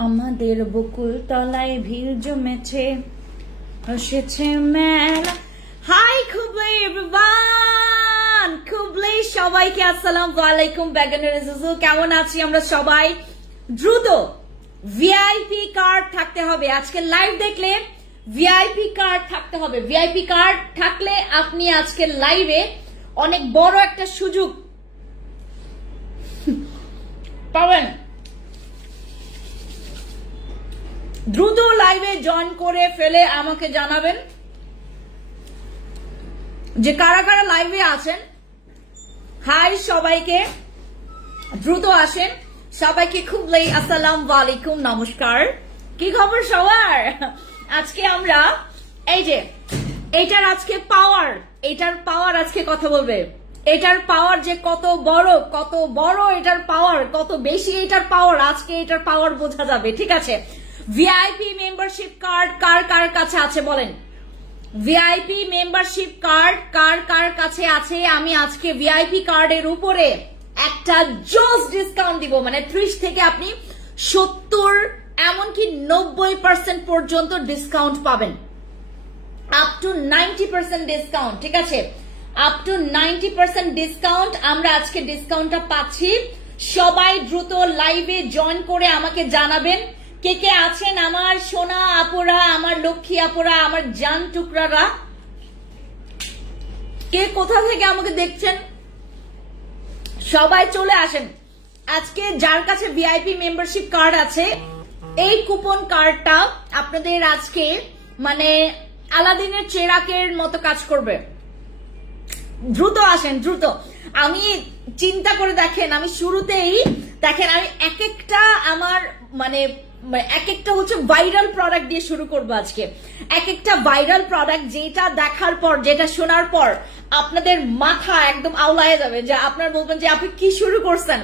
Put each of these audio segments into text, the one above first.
আমাদের বকুল তলায় ভিড় জমেছে, এসেছে মেলা। হাই খুবলাই এভরিওয়ান, খুবলাই সবাইকে আসসালামু আলাইকুম। ব্যাগানের কেমন আছি আমরা সবাই? দ্রুত ভিআইপি কার্ড থাকতে হবে। আজকে লাইভ দেখলে ভিআইপি কার্ড থাকতে হবে। ভিআইপি কার্ড থাকলে আপনি আজকে লাইভে অনেক বড় একটা সুযোগ পাবেন। দ্রুত লাইভে জয়েন করে ফেলে আমাকে জানাবেন যে কারা কারা লাইভে আছেন। হাই সবাইকে, দ্রুত আসেন সবাইকে। খুবলাই আসসালামু আলাইকুম, নমস্কার। কি খবর সবার? আজকে আমরা এই যে এটার আজকে পাওয়ার, এটার পাওয়ার আজকে কথা বলবে। এটার পাওয়ার যে কত বড় এটার পাওয়ার, কত বেশি এটার পাওয়ার, আজকে এটার পাওয়ার বোঝা যাবে। ঠিক আছে, ভিআইপি মেম্বারশিপ কার্ড কার কার কাছে আছে বলেন? ভিআইপি মেম্বারশিপ কার্ড কার কার কাছে আছে? আমি আজকে ভিআইপি কার্ডের উপরে একটা জোস ডিসকাউন্ট দিব, মানে 30 থেকে আপনি 70 এমনকি 90% পর্যন্ত ডিসকাউন্ট পাবেন। Up to 90% discount. ঠিক আছে, আপ টু 90% ডিসকাউন্ট আমরা আজকে ডিসকাউন্টটা পাচ্ছি। সবাই দ্রুত লাইভে জয়েন করে আমাকে জানাবেন কে কে আছেন আমার সোনা আপুরা, আমার লক্ষ্মী আপুরা, আমার জান টুকরারা। কে কোথা থেকে আমাকে দেখছেন সবাই চলে আসেন। আজকে যার কাছে ভিআইপি মেম্বারশিপ কার্ড আছে, এই কুপন কার্ডটা আপনাদের আজকে মানে আলাদিনের চেরাকের মতো কাজ করবে। দ্রুত আসেন, দ্রুত। আমি চিন্তা করে দেখেন, আমি শুরুতেই দেখেন আমি এক একটা আমার মানে এক একটা হচ্ছে ভাইরাল প্রোডাক্ট দিয়ে শুরু করবো আজকে। এক একটা ভাইরাল প্রোডাক্ট যেটা দেখার পর, যেটা শোনার পর আপনাদের মাথা একদম আওলায় যাবে, যে আপনারা বলবেন যে আপনি কি শুরু করছেন।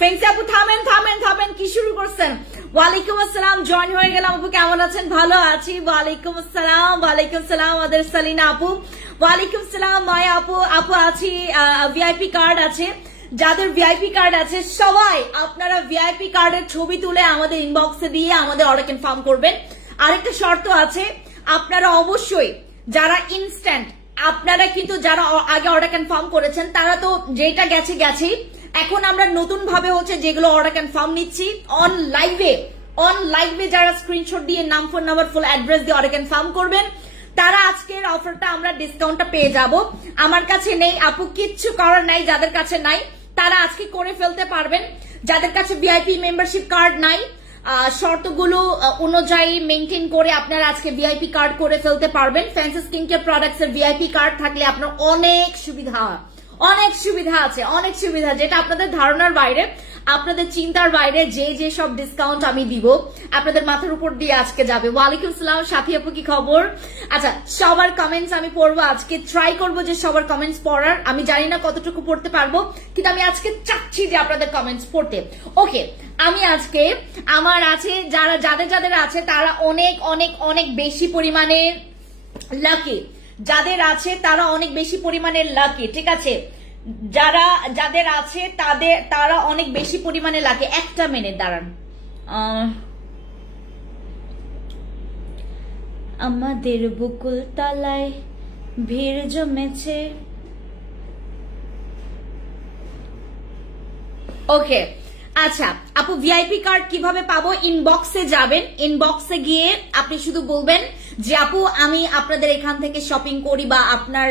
ফেন্সি আপু থামেন থামেন থামেন, কি শুরু করছেন? ওয়ালাইকুম আসসালাম, জয়েন হয়ে গেলাম আপু, কেমন আছেন? ভালো আছি, ওয়ালাইকুম আসসালাম। ওয়ালাইকুম আসসালাম আমাদের সালিনা আপু, ওয়ালাইকুম আসসালাম মায়া আপু। আপু আছি, ভিআইপি কার্ড আছে। যাদের ভিআইপি কার্ড আছে সবাই আপনারা ভিআইপি কার্ডের ছবি তুলে আমাদের ইনবক্সে দিয়ে আমাদের অর্ডার কনফার্ম করবেন। আরেকটা শর্ত আছে, আপনারা অবশ্যই যারা ইনস্ট্যান্ট, আপনারা কিন্তু যারা আগে অর্ডার কনফার্ম করেছেন তারা তো যেটা গেছে গেছেই। এখন আমরা নতুন ভাবে হচ্ছে যেগুলো অর্ডার কনফার্ম নিচ্ছি অন লাইভে যারা স্ক্রিনশট দিয়ে নাম, ফোন নাম্বার, ফুল অ্যাড্রেস দিয়ে অর্ডার কনফার্ম করবেন, তারা আজকের অফারটা আমরা ডিসকাউন্টটা পেয়ে যাব। আমার কাছে নেই আপু, কিচ্ছু করার নাই। যাদের কাছে নাই তারা আজকে করে ফেলতে পারবেন। যাদের কাছে ভিআইপি মেম্বারশিপ কার্ড নাই, শর্তগুলো অনুযায়ী মেনটেন করে আপনারা আজকে ভিআইপি কার্ড করে ফেলতে পারবেন। ফ্যান্সি স্কিন কেয়ার প্রোডাক্টস এর ভিআইপি কার্ড থাকলে আপনার অনেক সুবিধা আছে, অনেক সুবিধা, যেটা আপনাদের ধারণার বাইরে, আপনাদের চিন্তার বাইরে। যে সব ডিসকাউন্ট আমি দিব আপনাদের মাথার উপর দিয়ে আজকে যাবে। ওয়ালাইকুম আসসালাম সাথী আপু, কি খবর? আচ্ছা, সবার কমেন্টস আমি পড়বো আজকে, ট্রাই করবো যে সবার কমেন্টস পড়ার। আমি জানি না কতটুকু পড়তে পারবো, কিন্তু আমি আজকে চাচ্ছি যে আপনাদের কমেন্টস পড়তে। ওকে, আমি আজকে আমার আছে যাদের আছে তারা অনেক অনেক অনেক বেশি পরিমাণে লাকি। যাদের আছে তারা অনেক বেশি পরিমাণে লাকি। ঠিক আছে, যাদের আছে তারা অনেক বেশি পরিমাণে লাকি। একটা মিনিট দাঁড়ান। আমাদের বকুল তলায় ভিড় জমেছে। ওকে, আচ্ছা আপু ভিআইপি কার্ড কিভাবে পাবো? ইনবক্সে যাবেন, ইনবক্সে গিয়ে আপনি শুধু বলবেন যে আপু আমি আপনাদের এখান থেকে শপিং করি, বা আপনার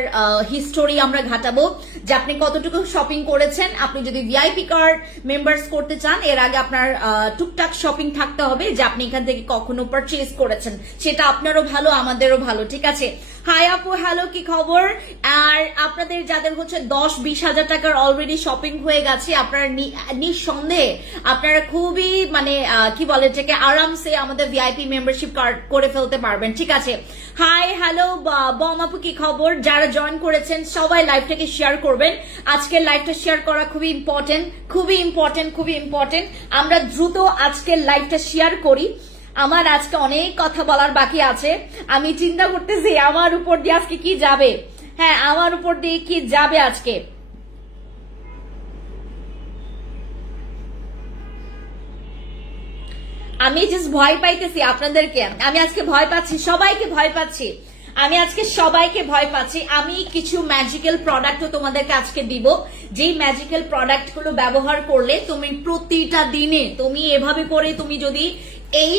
হিস্টোরি আমরা ঘাটাবো যে আপনি কতটুকু শপিং করেছেন। আপনি যদি ভিআইপি কার্ড মেম্বার্স করতে চান, এর আগে আপনার টুকটাক শপিং থাকতে হবে, যে আপনি এখান থেকে কখনো পারচেজ করেছেন, সেটা আপনারও ভালো আমাদেরও ভালো। ঠিক আছে, হাই আপু, হ্যালো, কি খবর? আর আপনাদের যাদের হচ্ছে 10-20 হাজার টাকার অলরেডি শপিং হয়ে গেছে, আপনারা নিঃসন্দেহে আপনারা খুবই মানে কি বলে এটাকে, আরামসে আমাদের ভিআইপি মেম্বারশিপ কার্ড করে ফেলতে পারবেন। ঠিক আছে, হাই হ্যালো বম আপু, কি খবর? যারা জয়েন করেছেন সবাই লাইভটাকে শেয়ার করবেন। আজকের লাইভটা শেয়ার করা খুবই ইম্পর্টেন্ট, খুবই ইম্পর্টেন্ট, খুবই ইম্পর্টেন্ট। আমরা দ্রুত আজকের লাইভটা শেয়ার করি। আমার আজকে অনেক কথা বলার বাকি আছে। আমি চিন্তা করতেছি আমার উপর দিয়ে আজকে কি যাবে। হ্যাঁ, আমার উপর দিয়ে কি যাবে আজকে। আমি জাস্ট ভয় পাইতেছি আপনাদেরকে, আমি আজকে ভয় পাচ্ছি, সবাইকে ভয় পাচ্ছি, আমি আজকে সবাইকে ভয় পাচ্ছি। আমি কিছু ম্যাজিক্যাল প্রোডাক্টও তোমাদেরকে আজকে দিব, যেই ম্যাজিক্যাল প্রোডাক্ট গুলো ব্যবহার করলে তুমি প্রতিটা দিনে তুমি এভাবে করে তুমি যদি এই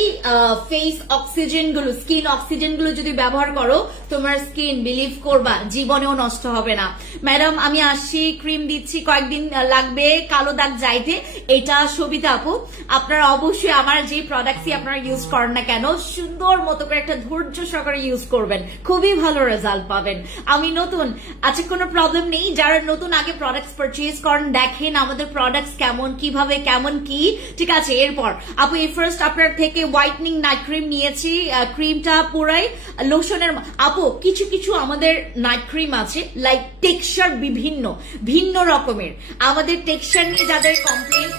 ফেস অক্সিজেন গুলো, স্কিন অক্সিজেন গুলো যদি ব্যবহার করো, তোমার স্কিন বিলিভ করবা জীবনেও নষ্ট হবে না। ম্যাডাম আমি আসছি, ক্রিম দিচ্ছি, কয়েকদিন লাগবে কালো দাগ যাইতে। এটা সবিতা আপু, আপনারা অবশ্যই আমার যে প্রোডাক্টই আপনারা ইউজ করেন না কেন সুন্দর মতো করে একটা ধৈর্য সহকারে ইউজ করবেন, খুবই ভালো রেজাল্ট পাবেন। আমি নতুন, আচ্ছা কোনো প্রবলেম নেই, যারা নতুন আগে প্রোডাক্টস পারচেজ করেন দেখেন আমাদের প্রোডাক্টস কেমন, কিভাবে কেমন কি, ঠিক আছে। এরপর আপু এই ফার্স্ট আপনার থেকে হোয়াইটনিং নাইট ক্রিম নিয়েছি, ক্রিমটা পুরাই লোশনের। আপু কিছু কিছু আমাদের নাইট ক্রিম আছে লাইক টেক্সচার বিভিন্ন ভিন্ন রকমের, আমাদের টেক্সচার নিয়ে যাদের কমপ্লেন,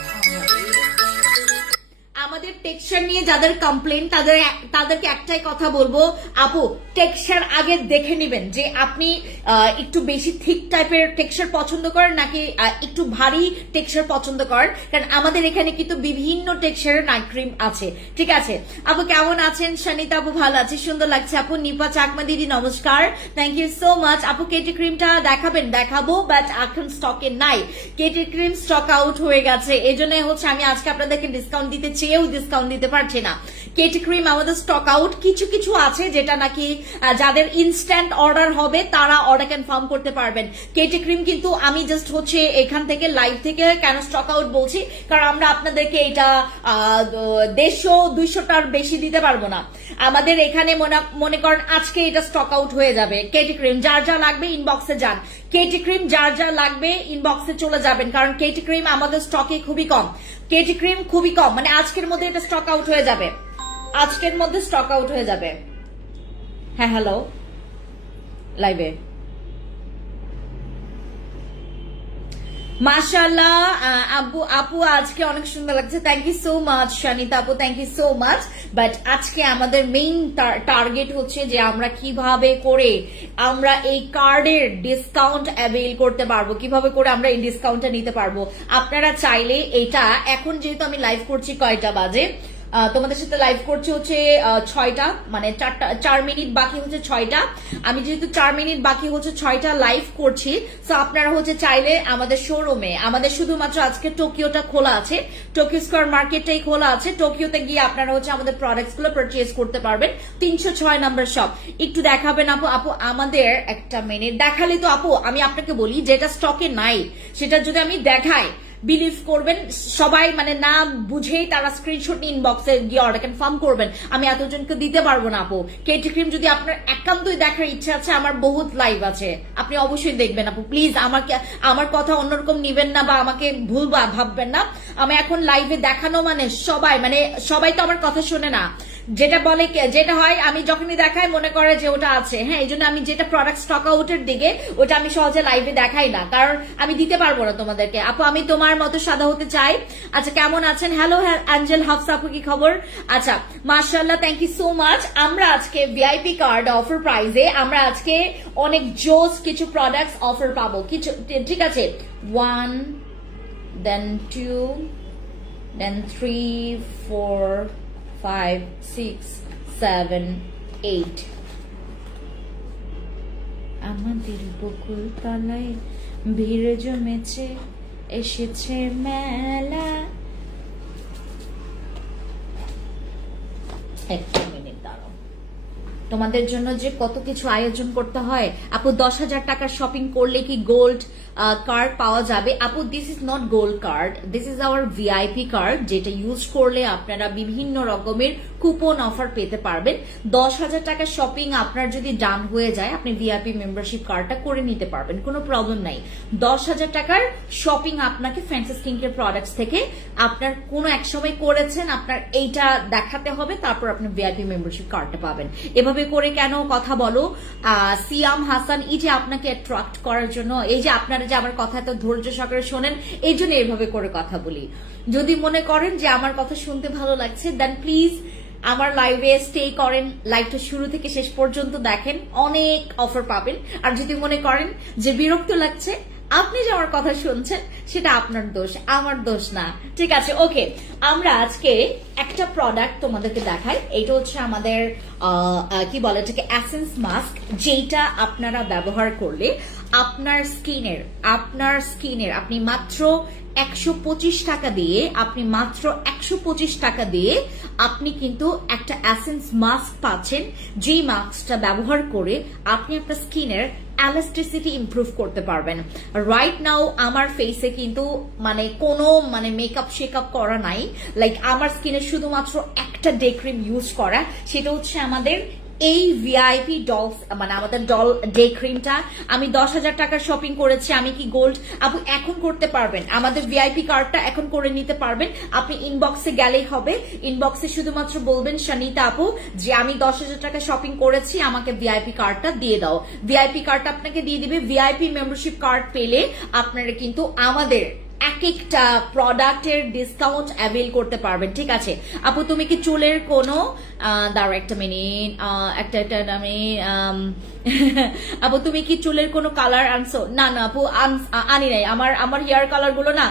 আমাদের টেক্সচার নিয়ে যাদের কমপ্লেন তাদেরকে একটাই কথা বলবো, আপু টেক্সচার আগে দেখে নেবেন যে আপনি একটু বেশি থিক টাইপের টেক্সচার পছন্দ করেন নাকি একটু ভারী টেক্সচার পছন্দ করেন, কারণ আমাদের এখানে কিন্তু বিভিন্ন টেক্সচারের নাইট ক্রিম আছে, ঠিক আছে। আপু কেমন আছেন? শানিতা আপু ভালো আছে, সুন্দর লাগছে আপু। নিপা চাকমা দিদি নমস্কার, থ্যাংক ইউ সো মাচ। আপু কেটি ক্রিমটা দেখাবেন? দেখাবো, বাট এখন স্টকে নাই, কেটি ক্রিম স্টক আউট হয়ে গেছে, এই জন্য হচ্ছে আমি আজকে আপনাদেরকে ডিসকাউন্ট দিতে চেয়েও ডিসকাউন্ট দিতে পারছি না। কেটি ক্রিম আমাদের স্টক আউট, কিছু কিছু আছে যেটা নাকি যাদের ইনস্ট্যান্ট অর্ডার হবে তারা অর্ডার কনফার্ম করতে পারবেন। কেটি ক্রিম কিন্তু আমি জাস্ট হচ্ছে এখান থেকে লাইভ থেকে কেন স্টক আউট বলছি, কারণ আমরা আপনাদেরকে এটা 150-200টার বেশি দিতে পারবো না। আমাদের এখানে মনে করেন আজকে এটা স্টক আউট হয়ে যাবে। কেটি ক্রিম যার যা লাগবে ইনবক্সে যান, কেটি ক্রিম যার যা লাগবে ইনবক্সে চলে যাবেন, কারণ কেটি ক্রিম আমাদের স্টকে খুবই কম, কেটি ক্রিম খুবই কম, মানে আজকের মধ্যে এটা স্টক আউট হয়ে যাবে, আজকের মধ্যে স্টক আউট হয়ে যাবে। হ্যাঁ হ্যালো লাইভে মাশাআল্লাহ আপু আজকে অনেক সুন্দর লাগছে, thank you so much Shanita আপু, thank you so much. But আজকে আমাদের মেইন টার্গেট হচ্ছে যে আমরা কিভাবে করে আমরা এই কার্ডের ডিসকাউন্ট অ্যাভেল করতে পারবো, কিভাবে করে আমরা এই ডিসকাউন্টটা নিতে পারবো। আপনারা চাইলে এটা এখন যেহেতু আমি লাইভ করছি কয়টা বাজে, তোমাদের সাথে লাইভ করছে হচ্ছে 6টা, মানে 4 মিনিট বাকি হচ্ছে 6টা, আমি যেহেতু 4 মিনিট বাকি হচ্ছে 6টা লাইভ করছি, তো আপনারা হচ্ছে চাইলে আমাদের শোরুমে, আমাদের শুধুমাত্র আজকে টোকিওটা খোলা আছে, টোকিও স্কয়ার মার্কেটটাই খোলা আছে, টোকিওতে গিয়ে আপনারা হচ্ছে আমাদের প্রোডাক্টস গুলো পারচেজ করতে পারবেন। 306 নম্বর শপ। একটু দেখাবেন আপু? আপু আমাদের একটা মিনিট দেখালে তো আপু আমি আপনাকে বলি যেটা স্টকে নাই সেটা যদি আমি দেখাই বিলিভ করবেন সবাই, মানে না বুঝেই তারা স্ক্রিনশট নিয়ে ইনবক্সে গিয়ে অর্ডার কনফার্ম করবেন, আমি এতজনকে দিতে পারবো না আপু। কেটি ক্রিম যদি আপনার একান্তই দেখার ইচ্ছা আছে, আমার বহুত লাইভ আছে, আপনি অবশ্যই দেখবেন আপু, প্লিজ আমার কথা অন্যরকম নিবেন না বা আমাকে ভুল ভাববেন না। আমি এখন লাইভে দেখানো মানে সবাই তো আমার কথা শোনে না, যেটা বলে যেটা হয় আমি যখনই দেখাই মনে করে যে ওটা আছে, হ্যাঁ এই জন্য আমি যেটা প্রোডাক্ট স্টক আউটের দিকে ওটা আমি সহজে লাইভে দেখাই না, কারণ আমি দিতে পারবো না তোমাদেরকে। আপু আমি তোমার মতো সাদা হতে চাই। আচ্ছা কেমন আছেন? হ্যালো অ্যাঞ্জেল হাফসা আপু, কি খবর? আচ্ছা মাশাআল্লাহ, থ্যাংক ইউ সো মাচ। আমরা আজকে ভিআইপি কার্ড অফার প্রাইজে আমরা আজকে অনেক জোস কিছু প্রোডাক্টস অফার পাবো, কিছু ঠিক আছে। 1 then 2 then 3 4 5 6 7 8 আমাদের বকুল তলায় ভিড় জমেছে, এসেছে মেলা। একটা মিনিট দাঁড়াও, তোমাদের জন্য যে কত কিছু আয়োজন করতে হয়। আপু 10,000 টাকার শপিং করলে কি গোল্ড কার্ড পাওয়া যাবে? আপু this is not gold card, this is our VIP card, যেটা ইউজ করলে আপনারা বিভিন্ন রকমের কুপন অফার পেতে পারবেন। 10,000 টাকার শপিং আপনার যদি ডান হয়ে যায় আপনি ভিআইপি মেম্বারশিপ কার্ডটা করে নিতে পারবেন, কোনো প্রবলেম নাই। 10,000 টাকার শপিং আপনাকে ফ্যান্সি স্কিনকেয়ার প্রোডাক্টস থেকে আপনার কোনো এক সময় করেছেন, আপনার এইটা দেখাতে হবে, তারপর আপনি ভিআইপি মেম্বারশিপ কার্ডটা পাবেন। এভাবে করে কেন কথা বলো সিয়াম হাসান, এই যে আপনাকে অ্যাট্রাক্ট করার জন্য, এই যে আপনারা যে আমার কথা এত ধৈর্য সহকারে শোনেন, এই জন্য এইভাবে করে কথা বলি। যদি মনে করেন যে আমার কথা শুনতে ভালো লাগছে দেন প্লিজ আমার লাইভে স্টে করেন, লাইভটা শুরু থেকে শেষ পর্যন্ত দেখেন, অনেক অফার পাবেন। আর যদি মনে করেন যে বিরক্ত লাগছে আপনি যে আমার কথা শুনছেন সেটা আপনার দোষ, আমার দোষ না। ঠিক আছে, ওকে, আমরা আজকে একটা প্রোডাক্ট তোমাদেরকে দেখাই। এটা হচ্ছে আমাদের কি বলে এটাকে, এসেন্স মাস্ক, যেটা আপনারা ব্যবহার করলে আপনার স্কিনের আপনি মাত্র 125 টাকা দিয়ে, আপনি কিন্তু একটা এসেন্স মাস্ক পাচ্ছেন, যেই মাস্কটা ব্যবহার করে আপনি আপনার স্কিনের এলাস্টিসিটি ইমপ্রুভ করতে পারবেন। রাইট নাও আমার ফেসে কিন্তু কোনো মেকআপ শেকআপ করা নাই, লাইক আমার স্কিনে শুধুমাত্র একটা ডে ক্রিম ইউজ করা, সেটা হচ্ছে আমাদের এই ভিআইপি ডলস, আমাদের ডল ডে ক্রিমটা। আমি 10,000 টাকার শপিং করেছি। আমি কি গোল্ড আপু এখন করতে পারবেন, আমাদের ভিআইপি কার্ডটা এখন করে নিতে পারবেন। আপনি ইনবক্সে গেলেই হবে, ইনবক্সে শুধুমাত্র বলবেন শানিতা আপু যে আমি 10,000 টাকা শপিং করেছি, আমাকে ভিআইপি কার্ডটা দিয়ে দাও। ভিআইপি কার্ডটা আপনাকে দিয়ে দিবে। ভিআইপি মেম্বারশিপ কার্ড পেলে আপনারা কিন্তু আমাদের এক একটা প্রোডাক্টের ডিসকাউন্ট অ্যাভেল করতে পারবেন। ঠিক আছে আপু, তুমি কি চুলের কোনো দাঁড়াও একটা মিনিট, আমি আপু তুমি কি চুলের কোনো কালার আনছো? না না আপু আনি নাই। আমার হেয়ার কালার গুলো না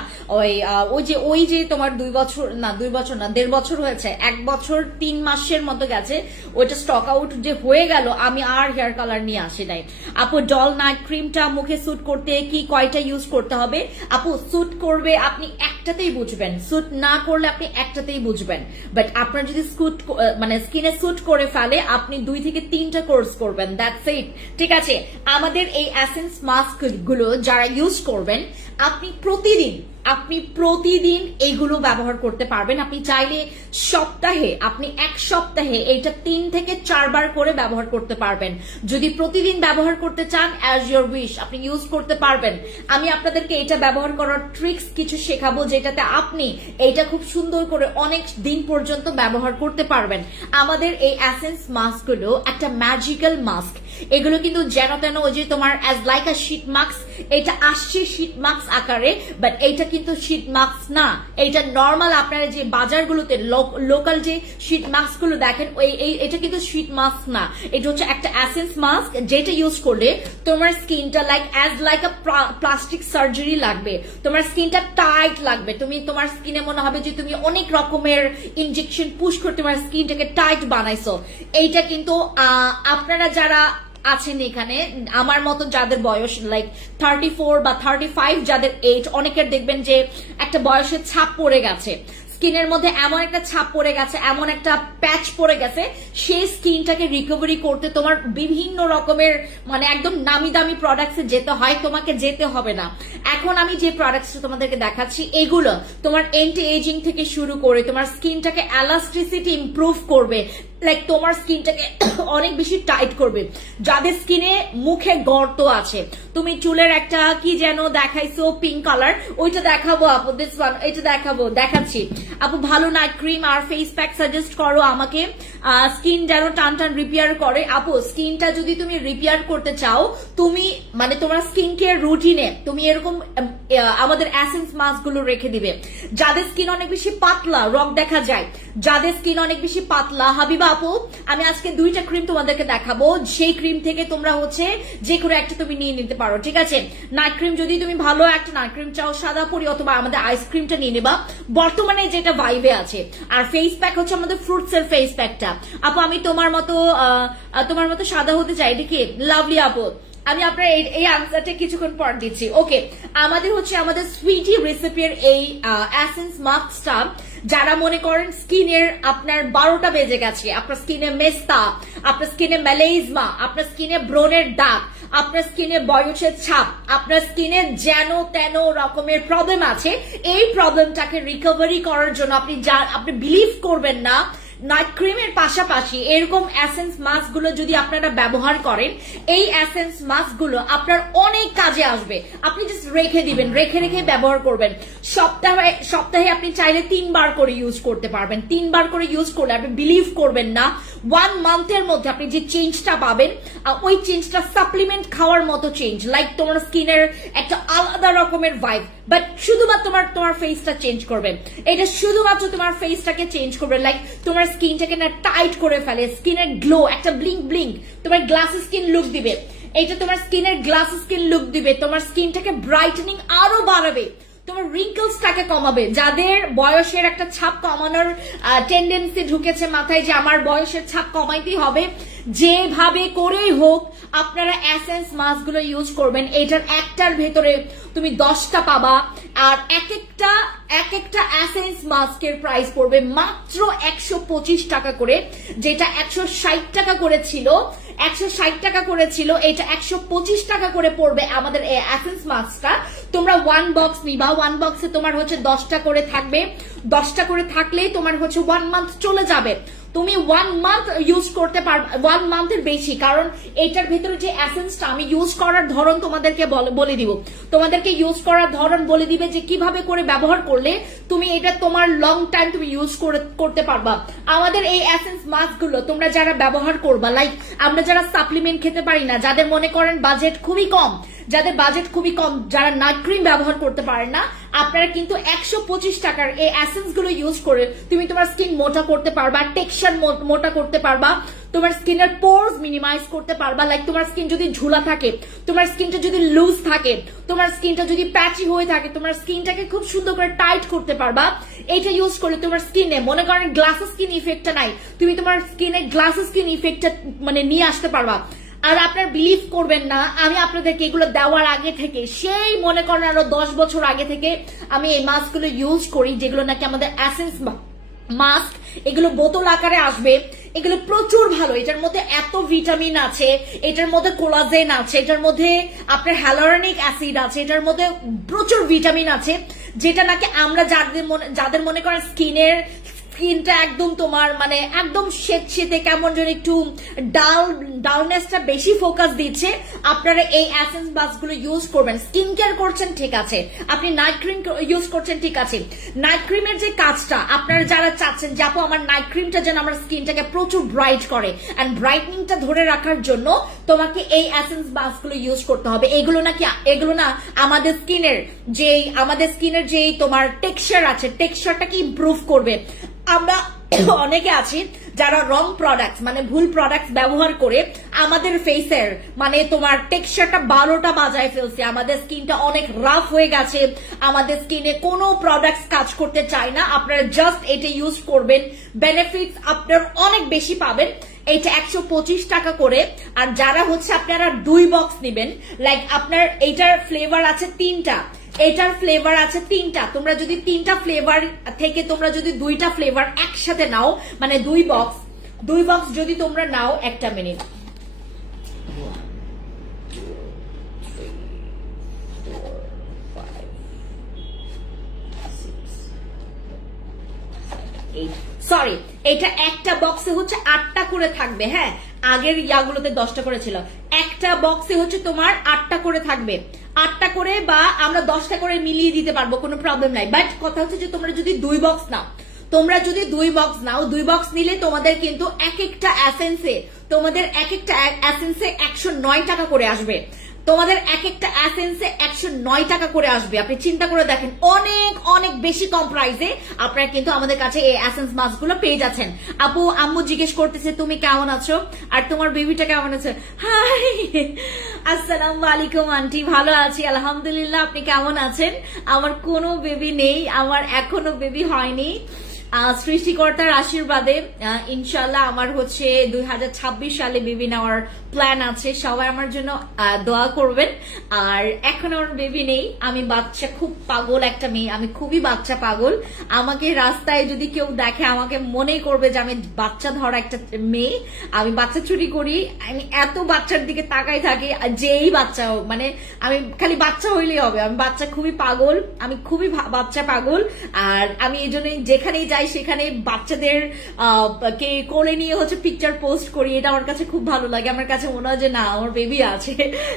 ওই যে তোমার 2 বছর না 1.5 বছর হয়েছে, 1 বছর 3 মাসের মতো গেছে, ওইটা স্টক আউট যে হয়ে গেল, আমি আর হেয়ার কালার নিয়ে আসি নাই। আপু ডল নাইট ক্রিমটা মুখে স্যুট করতে কি কয়টা ইউজ করতে হবে? আপু স্যুট করবে আপনি একটাতেই বুঝবেন, স্যুট না করলে আপনি একটাতেই বুঝবেন। বাট আপনার যদি স্কিনে স্যুট করে ফেলে, আপনি 2 থেকে 3টা কোর্স করবেন, দ্যাটস ইট। ঠিক আছে, আমাদের এই এসেন্স মাস্ক গুলো যারা ইউজ করবেন, আপনি প্রতিদিন এইগুলো ব্যবহার করতে পারবেন। আপনি চাইলে আপনি 1 সপ্তাহে এইটা 3 থেকে 4 বার করে ব্যবহার করতে পারবেন। যদি প্রতিদিন ব্যবহার করতে চান, অ্যাজ ইয়োর উইশ, আপনি ইউজ করতে পারবেন। আমি আপনাদেরকে এটা ব্যবহার করার ট্রিক্স কিছু শেখাবো, যেটাতে আপনি এইটা খুব সুন্দর করে অনেক দিন পর্যন্ত ব্যবহার করতে পারবেন। আমাদের এই এসেন্স মাস্ক গুলো একটা ম্যাজিক্যাল মাস্ক। এগুলো কিন্তু যেন তেন ওই যে তোমার অ্যাজ লাইক আ শীট মাস্ক, এটা আসছে শীট মাস্ক আকারে, বাট এইটা কিন্তু শীট মাস্ক না। এইটা নর্মাল আপনারা যে বাজারগুলোতে লোকাল যে শীট মাস্ক গুলো দেখেন, এটা কিন্তু শীট মাস্ক না। এটা হচ্ছে একটা এসেন্স মাস্ক, যেটা ইউজ করলে তোমার স্কিনটা লাইক আ প্লাস্টিক সার্জারি লাগবে, তোমার স্কিনটা টাইট লাগবে। তোমার স্কিনে মনে হবে যে তুমি অনেক রকমের ইনজেকশন পুশ করে তোমার স্কিনটাকে টাইট বানাইছো। এইটা কিন্তু আপনারা যারা আছেন এখানে, আমার মতো যাদের বয়স লাইক 34 বা 35, যাদের এজ, অনেকের দেখবেন যে একটা বয়সের ছাপ পড়ে গেছে স্কিনের মধ্যে, এমন একটা ছাপ পড়ে গেছে, এমন একটা প্যাচ পড়ে গেছে, সেই স্কিনটাকে রিকভারি করতে তোমার বিভিন্ন রকমের একদম নামি দামি প্রোডাক্টসে যেতে হয়, তোমাকে যেতে হবে না। এখন আমি যে প্রোডাক্টস তোমাদেরকে দেখাচ্ছি, এগুলো তোমার এন্টি এজিং থেকে শুরু করে তোমার স্কিনটাকে এলাস্টিসিটি ইমপ্রুভ করবে, লাইক তোমার স্কিনটাকে অনেক বেশি টাইট করবে। যাদের স্কিনে মুখে গর্ত আছে, তুমি চুলের একটা কি যেন দেখাইছো পিঙ্ক কালার, ওইটা দেখাবো আপু, দিস ওয়ান, এটা দেখাচ্ছি আপু। ভালো নাইট ক্রিম আর ফেস প্যাক সাজেস্ট করো আমাকে, স্কিন যেন টান টান রিপেয়ার করে। আপু স্কিনটা যদি তুমি রিপেয়ার করতে চাও, তুমি তোমার স্কিন কেয়ার রুটিনে তুমি এরকম আমাদের এসেন্স মাস্ক গুলো রেখে দিবে। যাদের স্কিন অনেক বেশি পাতলা, রক দেখা যায়, যাদের স্কিন অনেক বেশি পাতলা, হাবিবা আপু আমি আজকে 2টা ক্রিম তোমাদেরকে দেখাবো, সেই ক্রিম থেকে তোমরা যে কোনো একটা তুমি নিয়ে নিতে পারো। ঠিক আছে, নাইট ক্রিম যদি তুমি ভালো একটা নাইট ক্রিম চাও সাদা পরি, অথবা আমাদের আইসক্রিমটা নিয়ে নেবা, বর্তমানে যেটা ভাইবে আছে। আর ফেস প্যাক হচ্ছে আমাদের ফ্রুটস এর ফেস প্যাকটা। আপু আমি তোমার মতো সাদা হতে চাই, দেখি লাভলি আপু, আমি আপনার এই আনসারটা কিছুক্ষণ পর দিচ্ছি। ওকে, আমাদের সুইটি রেসিপির এই এসেন্স মাস্কটা, যারা মনে করেন স্কিনের আপনার 12টা বেজে গেছে, আপনার স্কিনে মেস্তা, আপনার স্কিনে ম্যালেজমা, আপনার স্কিনে ব্রণের দাগ, আপনার স্কিনে বয়সের ছাপ, আপনার স্কিনে যেন তেন রকমের প্রবলেম আছে, এই প্রবলেমটাকে রিকভারি করার জন্য আপনি বিলিভ করবেন না, নাইট ক্রিমের পাশাপাশি এরকম এসেন্স মাস্ক গুলো যদি আপনারা ব্যবহার করেন, এই এসেন্স মাস্ক গুলো আপনার অনেক কাজে আসবে। আপনি জাস্ট রেখে দিবেন, রেখে ব্যবহার করবেন। সপ্তাহে আপনি চাইলে 3 বার করে ইউজ করতে পারবেন। 3 বার করে ইউজ করলে আপনি বিলিভ করবেন না, 1 মান্থের মধ্যে আপনি যে চেঞ্জটা পাবেন, ওই চেঞ্জটা সাপ্লিমেন্ট খাওয়ার মতো চেঞ্জ, লাইক তোমার স্কিনের একটা আলাদা রকমের ভাইব, বাট শুধুমাত্র তোমার ফেসটা চেঞ্জ করবে। এটা শুধুমাত্র তোমার ফেসটাকে চেঞ্জ করবে, লাইক তোমার স্কিনটাকে না টাইট করে ফেলে, স্কিনের গ্লো, একটা ব্লিঙ্ক তোমার গ্লাসি স্কিন লুক দিবে। এটা তোমার স্কিনের গ্লাস স্কিন লুক দিবে, তোমার স্কিনটাকে ব্রাইটেনিং আরো বাড়াবে, তোমার রিঙ্কলসটাকে কমাবে। যাদের বয়সের একটা ছাপ কমানোর টেন্ডেন্সি ঢুকেছে মাথায় যে আমার বয়সের ছাপ কমাইতেই হবে, যেভাবে করেই হোক আপনারা এসেন্স মাস্ক গুলো ইউজ করবেন। এটার একটার ভেতরে তুমি 10টা পাবা, আর এক একটা এসেন্স মাস্কের প্রাইস পড়বে মাত্র 125 টাকা করে, যেটা 160 টাকা করে ছিল, 160 টাকা করে ছিল, এটা 125 টাকা করে পড়বে আমাদের এই এসেন্স মাস্কটা। তোমরা 1 বক্স নিবা, 1 বক্সে তোমার হচ্ছে 10টা করে থাকবে, 10টা করে থাকলেই তোমার হচ্ছে 1 মান্থ চলে যাবে। তুমি 1 মান্থ ইউজ করতে পারবে, 1 মান্থের বেশি, কারণ এটার ভিতরে যে এসেন্সটা আমি ইউজ করার ধরন তোমাদেরকে বলে দিব, তোমাদেরকে ইউজ করার ধরন বলে দিবে যে কিভাবে করে ব্যবহার করলে তুমি এটা তোমার লং টাইম তুমি ইউজ করতে পারবা। আমাদের এই এসেন্স মাস্ক গুলো তোমরা যারা ব্যবহার করবা, লাইক আমরা যারা সাপ্লিমেন্ট খেতে পারি না, যাদের মনে করেন বাজেট খুবই কম, যারা নাইট ক্রিম ব্যবহার করতে পারেন না, আপনারা কিন্তু 125 টাকার এই এসেন্স গুলো ইউজ করে তুমি তোমার স্কিন মোটা করতে পারবা, টেক্সচার মোটা করতে পারবা, তোমার স্কিনের পোরস মিনিমাইজ করতে পারবা। লাইক তোমার স্কিন যদি ঝুলা থাকে, তোমার স্কিনটা যদি লুজ থাকে, তোমার স্কিনটা যদি প্যাচি হয়ে থাকে, তোমার স্কিনটাকে খুব সুন্দর করে টাইট করতে পারবা। এটা ইউজ করলে তোমার স্কিনে মনে করেন গ্লাস স্কিন ইফেক্টটা নাই, তুমি তোমার স্কিনে গ্লাস স্কিন ইফেক্টটা মানে নিয়ে আসতে পারবা। আর আপনার বিলিভ করবেন না, আমি আপনাদেরকে এগুলো দেওয়ার আগে থেকে, সেই মনে করেন আরো 10 বছর আগে থেকে আমি এই মাস্কগুলো ইউজ করি, যেগুলো নাকি আমাদের এসেন্স মাস্ক, এগুলো বোতল আকারে আসবে, এগুলো প্রচুর ভালো। এটার মধ্যে এত ভিটামিন আছে, এটার মধ্যে কোলাজেন আছে, এটার মধ্যে আপনার হ্যালোরনিক অ্যাসিড আছে, এটার মধ্যে প্রচুর ভিটামিন আছে, যেটা নাকি আমরা যাদের মনে করেন স্কিনটা একদম তোমার মানে একদম সেতে কেমন যেন একটু ডালনেসটা বেশি ফোকাস দিচ্ছে, আপনারা এই এসেন্স মাস্ক গুলো ইউজ করবেন। স্কিন কেয়ার করছেন ঠিক আছে, আপনি নাইট ক্রিম ইউজ করছেন ঠিক আছে, নাইট ক্রিমের যে কাজটা আপনারা যারা চাচ্ছেন যে আপু আমার নাইট ক্রিমটা যেন আমার স্কিনটাকে প্রচুর ব্রাইট করে, এন্ড ব্রাইটনিংটা ধরে রাখার জন্য তোমাকে এই এসেন্স মাস্ক গুলো ইউজ করতে হবে। এগুলো না আমাদের স্কিনের যে তোমার টেক্সচার আছে, টেক্সচারটাকে ইমপ্রুভ করবে। আমরা অনেকে আছি যারা রং প্রোডাক্টস মানে ভুল প্রোডাক্টস ব্যবহার করে আমাদের ফেসের মানে তোমার টেক্সচারটা 12টা বাজায় ফেলছে, আমাদের স্কিনটা অনেক রাফ হয়ে গেছে, আমাদের স্কিনে কোনো প্রোডাক্টস কাজ করতে চায় না। আপনারা জাস্ট এটা ইউজ করবেন, বেনিফিটস আপনার অনেক বেশি পাবেন। এটা 125 টাকা করে। আর যারা হচ্ছে আপনারা 2 বক্স নেবেন, লাইক আপনার এইটার ফ্লেভার আছে 3টা, এটার ফ্লেভার আছে 3টা, তোমরা যদি 3টা ফ্লেভার থেকে তোমরা যদি 2টা ফ্লেভার একসাথে নাও, মানে 2 বক্স যদি তোমরা নাও, একটা মিনিট, 8 সরি, এটা একটা বক্সে হচ্ছে 8টা করে থাকবে। হ্যাঁ, আগের ইয়াগুলোতে 10টা করে ছিল, একটা বক্সে হচ্ছে তোমার 8টা করে থাকবে, 8টা করে বা আমরা 10টা করে মিলিয়ে দিতে পারবো, কোনো প্রবলেম নাই। বাট কথা হচ্ছে যে তোমরা যদি 2 বক্স নাও, 2 বক্স নিলে তোমাদের কিন্তু এক একটা এসেন্সে 109 টাকা করে আসবে, তোমাদের এক একটা এসেন্সে 109 টাকা করে আসবে। আপনি চিন্তা করে দেখেন, অনেক অনেক বেশি কম প্রাইসে আপনারা কিন্তু আমাদের কাছে এই এসেন্স মাস্ক গুলো পেয়ে যাচ্ছেন। আপু আম্মু জিজ্ঞেস করতেছে তুমি কেমন আছো আর তোমার বেবিটা কেমন আছে। হাই, আসসালামু আলাইকুম আন্টি, ভালো আছি আলহামদুলিল্লাহ, আপনি কেমন আছেন? আমার কোনো বেবি নেই, আমার এখনো বেবি হয়নি, সৃষ্টিকর্তার আশীর্বাদে ইনশাল্লাহ আমার হচ্ছে 2026 সালে বেবি নেওয়ার প্ল্যান আছে। সবাই আমার জন্য দোয়া করবেন। আর এখন আমার বেবি নেই, আমি বাচ্চা খুব পাগল একটা মেয়ে, আমি খুবই বাচ্চা পাগল। আমাকে রাস্তায় যদি কেউ দেখে আমাকে মনে করবে যে আমি বাচ্চা ধরা একটা মেয়ে, আমি বাচ্চা চুরি করি, আমি এত বাচ্চার দিকে তাকাই থাকি, যেই বাচ্চা হোক, মানে আমি খালি বাচ্চা হইলেই হবে। আমি বাচ্চা খুবই পাগল, আমি খুবই বাচ্চা পাগল। আর আমি এই জন্য যেখানেই যাই সেখানে বাচ্চাদের কে কোলে নিয়ে হচ্ছে পিকচার পোস্ট করি, এটা আমার কাছে খুব ভালো লাগে। আমার কাছে মনে হয় যে না আমার বেবি আছে।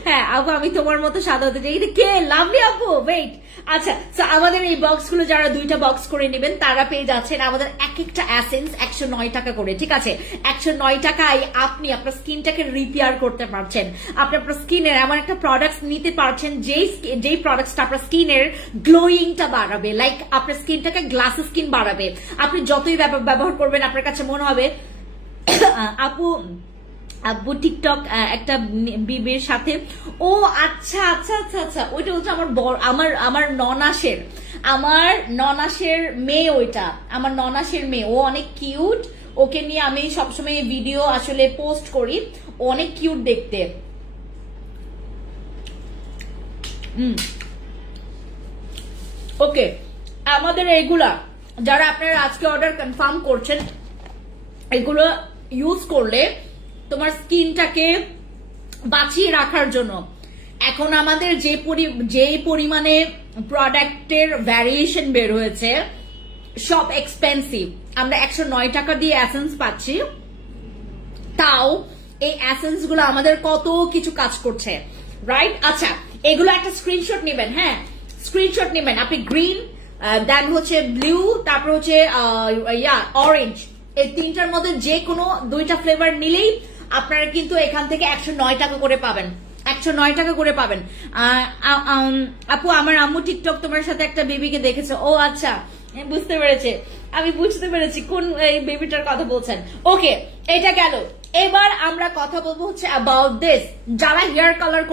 হ্যাঁ আপু, আমি তোমার মতো সাদা হতে চাই। কে লাভলি আপু, ওয়েট। আচ্ছা, আমাদের এই বক্স গুলো যারা 2টা বক্স করে নেবেন তারা পেয়ে যাচ্ছেন আমাদের এক একটা এসেন্স 109 টাকা করে, ঠিক আছে? 109 টাকায় আপনি আপনার স্কিনটাকে রিপেয়ার করতে পারছেন, আপনি আপনার স্কিনের এমন একটা প্রোডাক্ট নিতে পারছেন যেই প্রোডাক্টটা আপনার স্কিনের গ্লোয়িংটা বাড়াবে, লাইক আপনার স্কিনটাকে গ্লাস স্কিন বাড়াবে। আপনি যতই ব্যবহার করবেন আপনার কাছে মনে হবে আপু আব্বু টিকটক একটা বিবির সাথে। ও আচ্ছা আচ্ছা আচ্ছা আচ্ছা, ওইটা হচ্ছে আমার ননাসের মেয়ে, ওইটা আমার ননাসের মেয়ে। ও অনেক কিউট, ওকে নিয়ে আমি সবসময় ভিডিও আসলে পোস্ট করি, ও অনেক কিউট দেখতে। ওকে, আমাদের এইগুলা যারা আপনারা আজকে অর্ডার কনফার্ম করছেন, এগুলো ইউজ করলে তোমার স্কিনটাকে বাঁচিয়ে রাখার জন্য এখন আমাদের যে পরিমাণে প্রোডাক্টের ভ্যারিয়েশন বের হয়েছে, সব এক্সপেন্সিভ। আমরা 109 টাকা দিয়ে এসেন্স পাচ্ছি, তাও এই এসেন্স গুলো আমাদের কত কিছু কাজ করছে, রাইট? আচ্ছা, এগুলো একটা স্ক্রিনশট নেবেন। হ্যাঁ, স্ক্রিনশট নেবেন আপনি। গ্রিন, দেন হচ্ছে ব্লু, তারপর হচ্ছে অরেঞ্জ, এই তিনটার মধ্যে যে কোনো দুইটা ফ্লেভার নিলেই আপনারা কিন্তু এখান থেকে 109 টাকা করে পাবেন। 109 টাকা করে পাবেন। আপু, আমার আম্মু টিকটক তোমার সাথে একটা বেবিকে দেখেছে। ও আচ্ছা, বুঝতে পেরেছে, আমি বুঝতে পেরেছি কোন এই বেবিটার কথা বলছেন। ওকে, এটা গেল। এবার আমরা কথা বলবো হচ্ছে অ্যাবাউট দিস, যারা হেয়ার কালার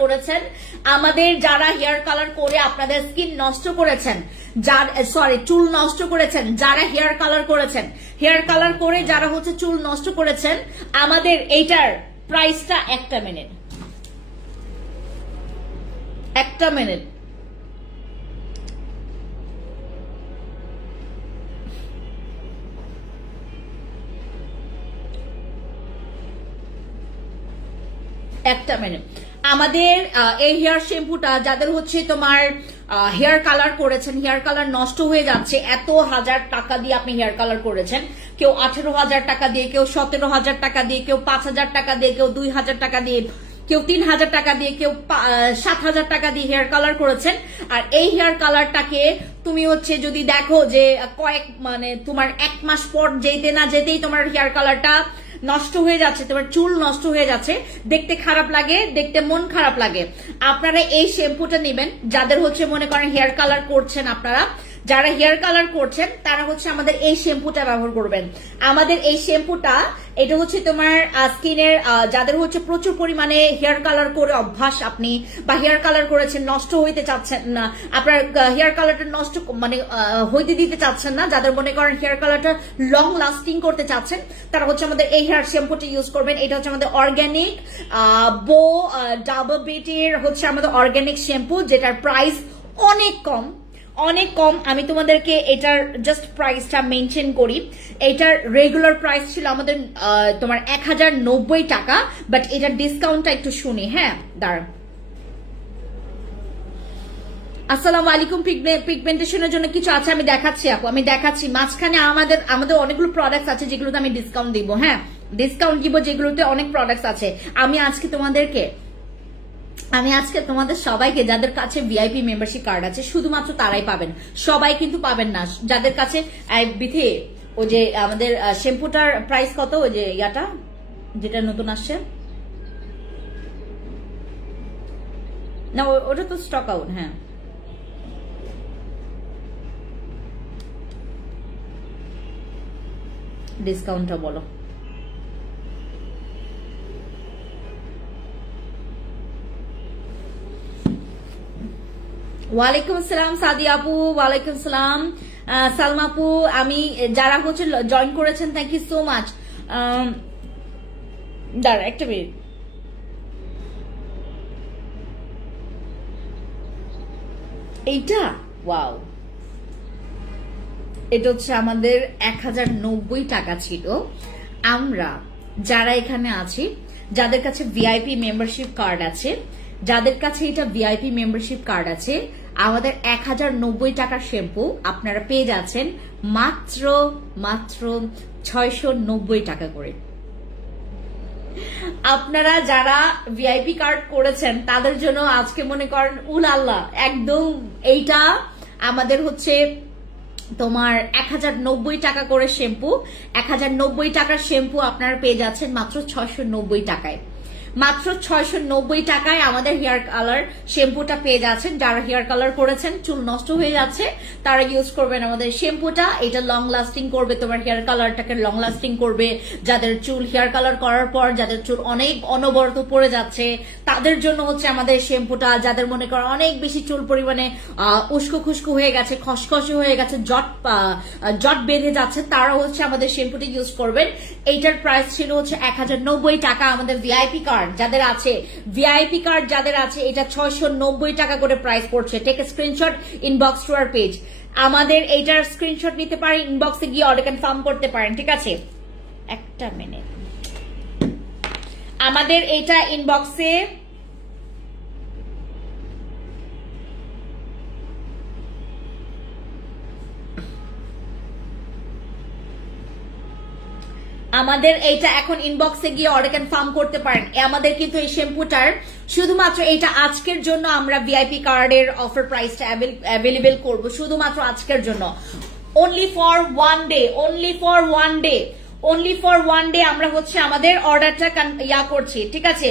করেছেন, আমাদের যারা হেয়ার কালার করে আপনাদের স্কিন নষ্ট করেছেন, চুল নষ্ট করেছেন, যারা হেয়ার কালার করেছেন, হেয়ার কালার করে যারা হচ্ছে চুল নষ্ট করেছেন, আমাদের এইটার প্রাইসটা একটা মিনিট আমাদের এই হেয়ার শ্যাম্পুটা যাদের হচ্ছে তোমার হেয়ার কালার করেছেন, হেয়ার কালার নষ্ট হয়ে যাচ্ছে, এত হাজার টাকা দিয়ে আপনি হেয়ার কালার করেছেন, কেউ 18,000 টাকা দিয়ে, কেউ 17,000 টাকা দিয়ে, কেউ 5,000 টাকা দিয়ে, কেউ 2,000 টাকা দিয়ে, কেউ 3,000 টাকা দিয়ে, কেউ 7,000 টাকা দিয়ে হেয়ার কালার করেছেন। আর এই হেয়ার কালারটাকে তুমি হচ্ছে যদি দেখো যে তোমার 1 মাস পর যেতে না যেতেই তোমার হেয়ার কালারটা নষ্ট হয়ে যাচ্ছে, তোমার চুল নষ্ট হয়ে যাচ্ছে, দেখতে খারাপ লাগে, দেখতে মন খারাপ লাগে, আপনারা এই শ্যাম্পুটা নেবেন। যাদের হচ্ছে মনে করেন হেয়ার কালার করছেন, আপনারা যারা হেয়ার কালার করছেন তারা হচ্ছে আমাদের এই শ্যাম্পুটা ব্যবহার করবেন। আমাদের এই শ্যাম্পুটা, এটা হচ্ছে তোমার স্কিনের যাদের হচ্ছে প্রচুর পরিমাণে হেয়ার কালার করে অভ্যাস, আপনি বা হেয়ার কালার করেছেন, নষ্ট হইতে চাচ্ছেন না, আপনার হেয়ার কালারটা নষ্ট হইতে দিতে চাচ্ছেন না, যাদের মনে করেন হেয়ার কালারটা লং লাস্টিং করতে চাচ্ছেন, তারা হচ্ছে আমাদের এই হেয়ার শ্যাম্পুটা ইউজ করবেন। এটা হচ্ছে আমাদের অর্গানিক ডাবল বিটের হচ্ছে আমাদের অর্গানিক শ্যাম্পু, যেটার প্রাইস অনেক কম। আমি তোমাদেরকে এটার জাস্ট প্রাইসটা মেনশন করি। এটার রেগুলার প্রাইস ছিল আমাদের তোমার 1090 টাকা, বাট এটার ডিসকাউন্টটা একটু শুনি। হ্যাঁ, দাঁড়ান। আসসালামু আলাইকুম। পিগমেন্টেশনের জন্য কিছু আছে, আমি দেখাচ্ছি আপু, আমি দেখাচ্ছি। মাঝখানে আমাদের অনেকগুলো প্রোডাক্টস আছে যেগুলোতে আমি ডিসকাউন্ট দিব। হ্যাঁ, ডিসকাউন্ট দিব যেগুলোতে অনেক প্রোডাক্টস আছে। আমি আজকে তোমাদের সবাইকে, যাদের কাছে ভিআইপি মেম্বারশিপ কার্ড আছে, শুধুমাত্র তারাই পাবেন, সবাই কিন্তু পাবেন না। যাদের কাছে বিথে ওই যে আমাদের শ্যাম্পুটার প্রাইস কত, ওই যে ইয়াটা যেটা নতুন আসছে না, ওটা তো স্টক আউট। হ্যাঁ, ডিসকাউন্টটা বলো। ওয়ালাইকুম আসসালাম সাদিয়া আপু, ওয়ালাইকুম আসসালাম সালমা আপু। আমি যারা হচ্ছে জয়েন করেছেন, থ্যাংক ইউ সো মাচ। দাঁড়া একটা মিনিট, এইটা ওয়াও, এটা হচ্ছে আমাদের 1090 টাকা ছিল। আমরা যারা এখানে আছি, যাদের কাছে ভিআইপি মেম্বারশিপ কার্ড আছে, যাদের কাছে এটা ভিআইপি মেম্বারশিপ কার্ড আছে, আমাদের 1090 টাকার শ্যাম্পু আপনারা পেয়ে যাচ্ছেন মাত্র 690 টাকা করে। আপনারা যারা ভিআইপি কার্ড করেছেন তাদের জন্য আজকে মনে করেন উল আল্লাহ, একদম এইটা আমাদের হচ্ছে তোমার 1090 টাকা করে শ্যাম্পু, 1090 টাকার শ্যাম্পু আপনারা পেয়ে যাচ্ছেন মাত্র 690 টাকায়। মাত্র 690 টাকায় আমাদের হেয়ার কালার শ্যাম্পুটা পেয়ে যাচ্ছেন। যারা হেয়ার কালার করেছেন, চুল নষ্ট হয়ে যাচ্ছে, তারা ইউজ করবেন আমাদের শ্যাম্পুটা। এটা লং লাস্টিং করবে, তোমার হেয়ার কালারটাকে লং লাস্টিং করবে। যাদের চুল হেয়ার কালার করার পর যাদের চুল অনেক অনবরত পড়ে যাচ্ছে, তাদের জন্য হচ্ছে আমাদের শ্যাম্পুটা। যাদের মনে করো অনেক বেশি চুল পরিমাণে উস্কো খুস্কো হয়ে গেছে, খসখসে হয়ে গেছে, জট বেঁধে যাচ্ছে, তারা হচ্ছে আমাদের শ্যাম্পুটা ইউজ করবেন। এইটার প্রাইস ছিল হচ্ছে 1090 টাকা। আমাদের ভিআইপি কার্ড যাদের আছে, ভিআইপি কার্ড যাদের আছে, এটা 690 টাকা করে প্রাইস পড়ছে। Take screenshot, inbox to our page. আমাদের এইটার স্ক্রিনশট নিতে পারেন, ইনবক্সে গিয়ে অর্ডার কনফার্ম করতে পারেন, ঠিক আছে? একটা মিনিট, আমাদের এইটা ইনবক্সে আমাদের এইটা এখন ইনবক্সে গিয়ে অর্ডার কনফার্ম করতে পারেন। আমাদের কিন্তু এই শ্যাম্পুটার শুধুমাত্র এটা আজকের জন্য আমরা ভিআইপি কার্ডের অফার প্রাইসটা অ্যাভেলেবেল করব, শুধুমাত্র আজকের জন্য। Only for one day, only for one day, only for one day আমরা হচ্ছে আমাদের অর্ডারটা করছি, ঠিক আছে?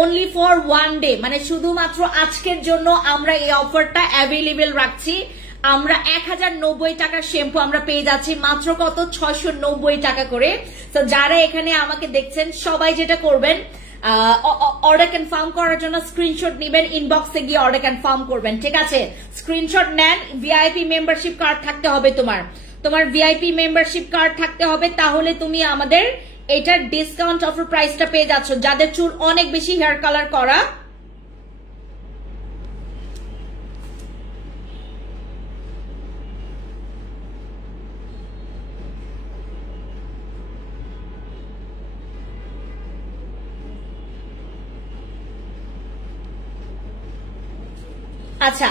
অনলি ফর ওয়ান ডে, মানে শুধুমাত্র আজকের জন্য আমরা এই অফারটা অ্যাভেলেবেল রাখছি। আমরা 1090 টাকার শ্যাম্পু আমরা পেয়ে যাচ্ছি মাত্র কত, 690 টাকা করে। তো যারা এখানে আমাকে দেখছেন, সবাই যেটা করবেন, অর্ডার কনফার্ম করার জন্য স্ক্রিনশট নেবেন, ইনবক্সে গিয়ে অর্ডার কনফার্ম করবেন, ঠিক আছে? স্ক্রিনশট নেন। ভিআইপি মেম্বারশিপ কার্ড থাকতে হবে তোমার ভিআইপি মেম্বারশিপ কার্ড থাকতে হবে, তাহলে তুমি আমাদের এটার ডিসকাউন্ট অফার প্রাইসটা পেয়ে যাচ্ছ। যাদের চুল অনেক বেশি হেয়ার কালার করা, আচ্ছা,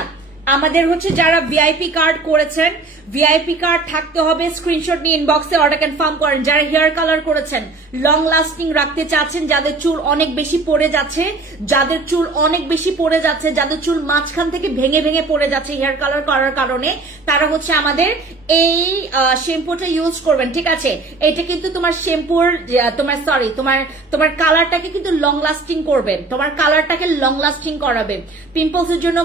আমাদের হচ্ছে যারা ভিআইপি কার্ড করেছেন, ভিআইপি কার্ড থাকতে হবে, স্ক্রিনশট নিয়ে ইনবক্সে অর্ডার কনফার্ম করেন। যারা হেয়ার কালার করেছেন, লং লাস্টিং রাখতে চাচ্ছেন, যাদের চুল অনেক বেশি পড়ে যাচ্ছে, যাদের চুল অনেক বেশি পড়ে যাচ্ছে, যাদের চুল মাঝখান থেকে ভেঙে ভেঙে পড়ে যাচ্ছে হেয়ার কালার করার কারণে, তারা হচ্ছে আমাদের এই শ্যাম্পুটা ইউজ করবেন, ঠিক আছে? এটা কিন্তু তোমার শ্যাম্পুর তোমার কালারটাকে কিন্তু লং লাস্টিং করবে, তোমার কালারটাকে লং লাস্টিং করাবে, পিম্পলস এর জন্য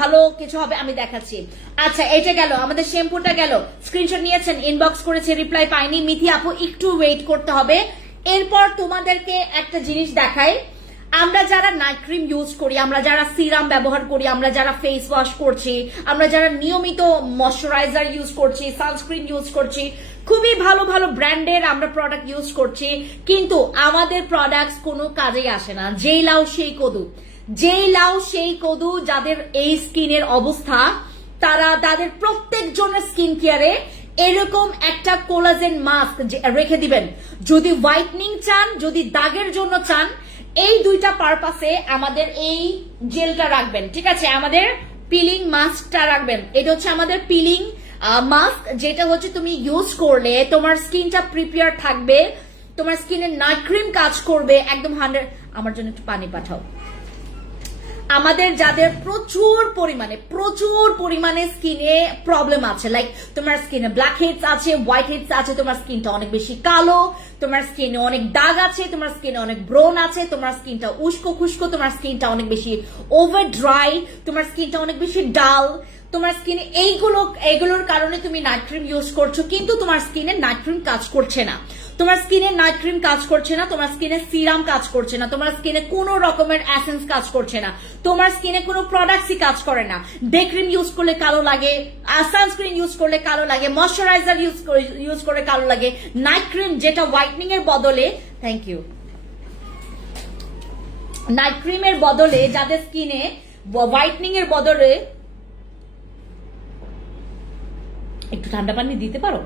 ভালো কিছু হবে, আমি দেখাচ্ছি। আচ্ছা, এটা গেল, আমাদের শ্যাম্পুটা গেল। স্ক্রিনশট নিয়েছেন, ইনবক্স করেছে, রিপ্লাই পাইনি। মিথি আপু একটু ওয়েট করতে হবে। এরপর তোমাদেরকে একটা জিনিস দেখাই। আমরা যারা নাইট ক্রিম ইউজ করি, আমরা যারা সিরাম ব্যবহার করি, আমরা যারা ফেস ওয়াশ করছি, আমরা যারা নিয়মিত ময়শ্চারাইজার ইউজ করছি, সানস্ক্রিন ইউজ করছি, খুবই ভালো ভালো ব্র্যান্ডের আমরা প্রোডাক্ট ইউজ করছি, কিন্তু আমাদের প্রোডাক্টস কোনো কাজেই আসে না। যেই লাউ সেই কদু, যেই লাউ সেই কদু। যাদের এই স্কিনের অবস্থা, তারা তাদের প্রত্যেক জনের স্কিন কেয়ারে এরকম একটা কোলাজেন মাস্ক রেখে দিবেন। যদি হোয়াইটনিং চান, যদি দাগের জন্য চান, এই দুইটা পারপাসে আমাদের এই জেলটা রাখবেন, ঠিক আছে? আমাদের পিলিং মাস্কটা রাখবেন। এটা হচ্ছে আমাদের পিলিং মাস্ক, যেটা হচ্ছে তুমি ইউজ করলে তোমার স্কিনটা প্রিপেয়ার থাকবে, তোমার স্কিনে নাইট ক্রিম কাজ করবে একদম 100। আমার জন্য একটু পানি পাঠাও। আমাদের যাদের প্রচুর পরিমাণে স্কিনে প্রবলেম আছে, লাইক তোমার স্কিনে ব্ল্যাক হেডস আছে, হোয়াইট হেডস আছে, তোমার স্কিনটা অনেক বেশি কালো, তোমার স্কিনে অনেক দাগ আছে, তোমার স্কিনে অনেক ব্রোন আছে, তোমার স্কিনটা উস্কো খুস্কো, তোমার স্কিনটা অনেক বেশি ওভার ড্রাই, তোমার স্কিনটা অনেক বেশি ডাল, তোমার স্কিনে এইগুলোর কারণে তুমি নাইট ক্রিম ইউজ করছো, কিন্তু তোমার স্কিনে নাইট ক্রিম কাজ করছে না, তোমার স্কিনে নাইট ক্রিম কাজ করছে না, তোমার স্কিনে সিরাম কাজ করছে না, তোমার স্কিনে কোনো রকমের এসেন্স কাজ করছে না, তোমার স্কিনে কোনো প্রোডাক্টসই কাজ করে না। ডে ক্রিম ইউজ করলে কালো লাগে, সানস্ক্রিন ইউজ করলে কালো লাগে, ময়শ্চারাইজার ইউজ করে কালো লাগে, নাইট ক্রিম যেটা হোয়াইটনিং এর বদলে, থ্যাংক ইউ, নাইট ক্রিমের বদলে যাদের স্কিনে হোয়াইটনিং এর বদলে একটু ঠান্ডা পানি দিতে পারো,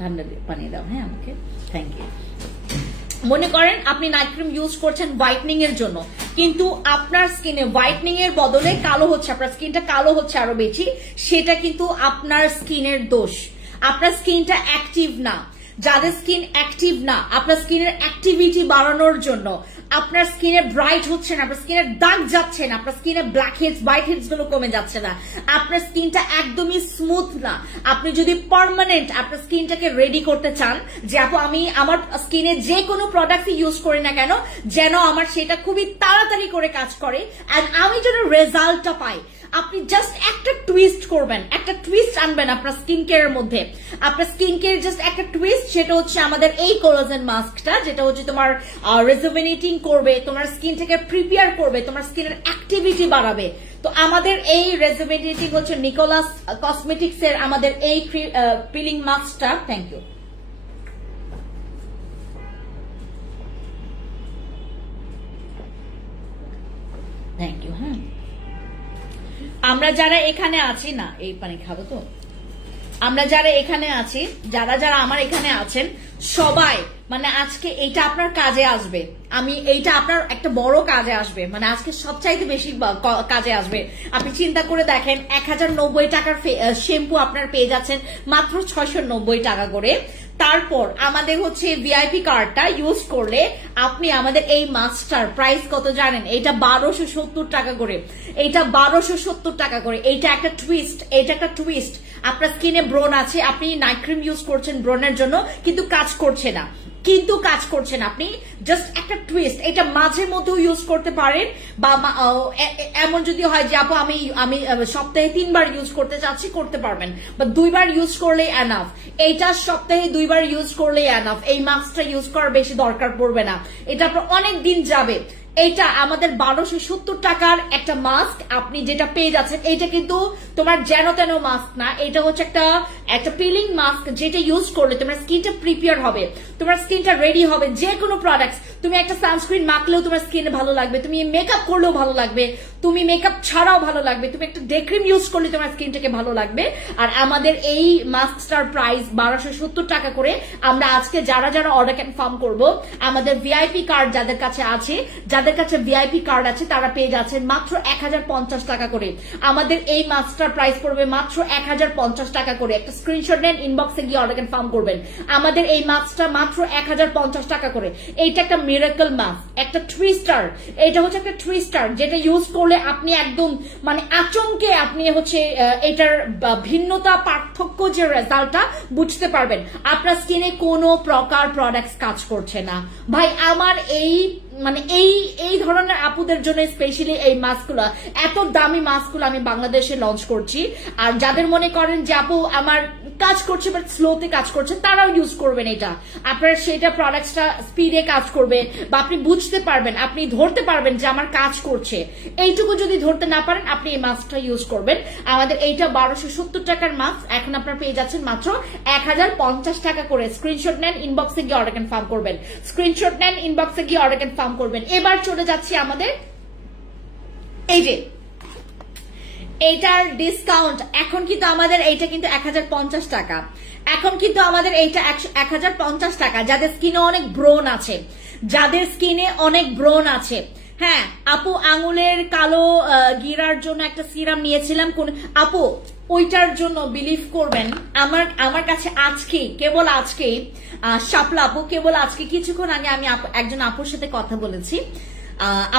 ঠান্ডা পানি দাও, হ্যাঁ আমাকে, থ্যাংক ইউ। মনে করেন আপনি নাইট ক্রিম ইউজ করছেন হোয়াইটনিং এর জন্য, কিন্তু আপনার স্কিনে হোয়াইটনিং এর বদলে কালো হচ্ছে, আপনার স্কিনটা কালো হচ্ছে আরো বেশি, সেটা কিন্তু আপনার স্কিনের দোষ, আপনার স্কিনটা অ্যাক্টিভ না। যাদের স্কিন অ্যাক্টিভ না, আপনার স্কিনের অ্যাক্টিভিটি বাড়ানোর জন্য আপনার স্কিনে ব্রাইট হচ্ছে না, আপনার স্কিনে দাগ যাচ্ছে না, আপনার স্কিনে ব্ল্যাক হেডস হোয়াইট হেডস গুলো কমে যাচ্ছে না, আপনার স্কিনটা একদমই স্মুথ না, আপনি যদি পার্মানেন্ট আপনার স্কিনটাকে রেডি করতে চান যে আপু আমি আমার স্কিনে যে কোনো প্রোডাক্ট ইউজ করি না কেন যেন আমার সেটা খুবই তাড়াতাড়ি করে কাজ করে এন্ড আমি যেন রেজাল্টটা পাই, আপনি জাস্ট একটা টুইস্ট করবেন, একটা টুইস্ট আনবেন আপনার স্কিন কেয়ারের মধ্যে। আপনার স্কিন কেয়ার জাস্ট একটা টুইস্ট, সেটা হচ্ছে আমাদের এই কোলাজেন মাস্কটা, যেটা হচ্ছে তোমার রেজুভেনেটিং করবে, তোমার স্কিনটাকে প্রিপেয়ার করবে, তোমার স্কিনের অ্যাক্টিভিটি বাড়াবে। তো আমাদের এই রেজুভেনেটিং হচ্ছে নিকোলাস কসমেটিক্স এর আমাদের এই পিলিং মাস্কটা। Thank you. Thank you. হ্যাঁ, আমরা যারা এখানে আছি না, এই পানি খাবো তো, আমরা যারা এখানে আছি, যারা যারা আমার এখানে আছেন সবাই মানে আজকে এইটা আপনার কাজে আসবে, আমি এইটা আপনার একটা বড় কাজে আসবে, মানে আজকে সবচাইতে বেশি কাজে আসবে। আপনি চিন্তা করে দেখেন 1090 টাকার শ্যাম্পু আপনার পেয়ে যাচ্ছেন মাত্র 690 টাকা করে। তারপর আমাদের হচ্ছে ভিআইপি কার্ডটা ইউজ করলে আপনি আমাদের এই মাস্কটার প্রাইস কত জানেন? এটা 1270 টাকা করে, এইটা 1270 টাকা করে। এইটা একটা টুইস্ট, এইটা একটা টুইস্ট। আপনার স্কিনে ব্রণ আছে, আপনি নাইট ক্রিম ইউজ করছেন ব্রণের জন্য, কিন্তু কাজ করছে না, কিন্তু কাজ করছেন, আপনি জাস্ট একটা টুইস্ট, এটা মাঝে মধ্যেও ইউজ করতে পারেন, বা এমন যদি হয় যে আপু আমি সপ্তাহে 3 বার ইউজ করতে চাচ্ছি, করতে পারবেন, বা 2 বার ইউজ করলেই এনাফ। এইটা সপ্তাহে 2 বার ইউজ করলেই এনাফ, এই মাস্কটা ইউজ করার বেশি দরকার পড়বে না, এটা আপনার অনেক দিন যাবে। এইটা আমাদের 1270 টাকার একটা মাস্ক আপনি যেটা পেয়ে যাচ্ছেন, এটা কিন্তু তোমার যেন তেন মাস্ক না, এটা হচ্ছে একটা পিলিং মাস্ক, যেটা ইউজ করলে তোমার স্কিনটা প্রিপেয়ার হবে, তোমার স্কিনটা রেডি হবে। যে কোনো প্রোডাক্টস, তুমি একটা সানস্ক্রিন মাখলেও তোমার স্কিনে ভালো লাগবে, তুমি মেকআপ করলেও ভালো লাগবে, তুমি মেকআপ ছাড়াও ভালো লাগবে, তুমি একটা ডে ক্রিম ইউজ করলে তোমার স্কিনটাকে ভালো লাগবে। আর আমাদের এই মাস্কটার প্রাইস 1270 টাকা করে। আমরা আজকে যারা যারা অর্ডার কনফার্ম করবো, আমাদের ভিআইপি কার্ড যাদের কাছে আছে, যাদের কাছে ভিআইপি কার্ড আছে, তারা পেয়ে যাচ্ছেন মাত্র 1050 টাকা করে। আমাদের এই মাস্কটার প্রাইস পড়বে মাত্র 1050 টাকা করে। একটা স্ক্রিনশট নেন, ইনবক্সে গিয়ে অর্ডার কনফার্ম করবেন। আমাদের এই মাস্কটা মাত্র 1050 টাকা করে। এইটা একটা মিরাকল মাস্ক, একটা টুইস্টার, এটা হচ্ছে একটা টুইস্টার, যেটা ইউজ করলে আপনি একদম মানে আচমকে আপনি হচ্ছে এটার ভিন্নতা, পার্থক্য, যে রেজাল্টটা বুঝতে পারবেন। আপনার স্কিনে কোনো প্রকার প্রোডাক্টস কাজ করছে না ভাই। আমার এই মানে এই ধরনের আপুদের জন্য স্পেশালি এই মাস্কগুলো, এত দামি মাস্কগুলো আমি বাংলাদেশে লঞ্চ করছি। আর যাদের মনে করেন যে আপু আমার কাজ করছে বাট স্লোতে কাজ করছে, তারাও ইউজ করবেন এটা। আপনার সেটা প্রোডাক্টসটা স্পিডে কাজ করবে, বা আপনি বুঝতে পারবেন, আপনি ধরতে পারবেন যে আমার কাজ করছে। এইটুকু যদি ধরতে না পারেন, আপনি এই মাস্কটা ইউজ করবেন। আমাদের এইটা 1270 টাকার মাস্ক, এখন আপনারা পেয়ে যাচ্ছেন মাত্র 1050 টাকা করে। স্ক্রিনশট নেন, ইনবক্সে গিয়ে অর্ডার কনফার্ম করবেন, স্ক্রিনশট নেন, ইনবক্সে গিয়ে অর্ডার কনফার্ম করবেন। এবার চলে যাচ্ছি আমাদের এই যে এইটার ডিসকাউন্ট। এখন কিন্তু আমাদের এইটা কিন্তু 1050 টাকা, এখন কিন্তু আমাদের এইটা 1050 টাকা। যাদের স্কিনে অনেক ব্রণ আছে, যাদের স্কিনে অনেক ব্রণ আছে, হ্যাঁ আপু আঙুলের কালো গিরার জন্য একটা সিরাম নিয়েছিলাম, কোন আপু ওইটার জন্য বিলিভ করবেন আমার কাছে আজকেই, কেবল আজকেই শাপলা আপু, কেবল আজকে কিছুক্ষণ আগে আমি একজন আপুর সাথে কথা বলেছি।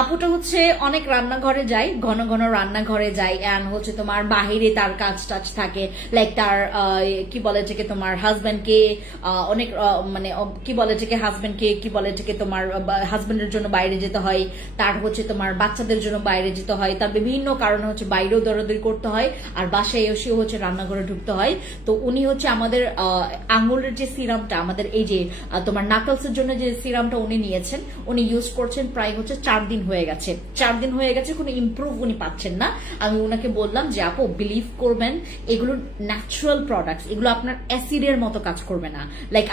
আপুটা হচ্ছে অনেক রান্নাঘরে যায়, ঘন ঘন রান্নাঘরে যায়, এন্ড হচ্ছে তোমার বাহিরে তার কাজ টাজ থাকে, লাইক তার কি বলে এটাকে তোমার হাজবেন্ডকে অনেক মানে কি বলে এটাকে হাজবেন্ডকে কি বলে এটাকে তোমার হাজবেন্ডের জন্য বাইরে যেতে হয়, তার হচ্ছে তোমার বাচ্চাদের জন্য বাইরে যেতে হয়, তার বিভিন্ন কারণে হচ্ছে বাইরেও দৌড়াদৌড়ি করতে হয়, আর বাসায় এসেও হচ্ছে রান্নাঘরে ঢুকতে হয়। তো উনি হচ্ছে আমাদের আঙুলের যে সিরামটা, আমাদের এই যে তোমার নাকলসের জন্য যে সিরামটা উনি নিয়েছেন, উনি ইউজ করছেন প্রায় হচ্ছে 4 দিন হয়ে গেছে, 4 দিন হয়ে গেছে, কোনো ইমপ্রুভ উনি পাচ্ছেন না। আমি ওনাকে বললাম যে আপু বিলিভ করবেন, এগুলো ন্যাচারাল প্রোডাক্টস, এগুলো আপনার অ্যাসিডের মতো কাজ করবে না, লাইক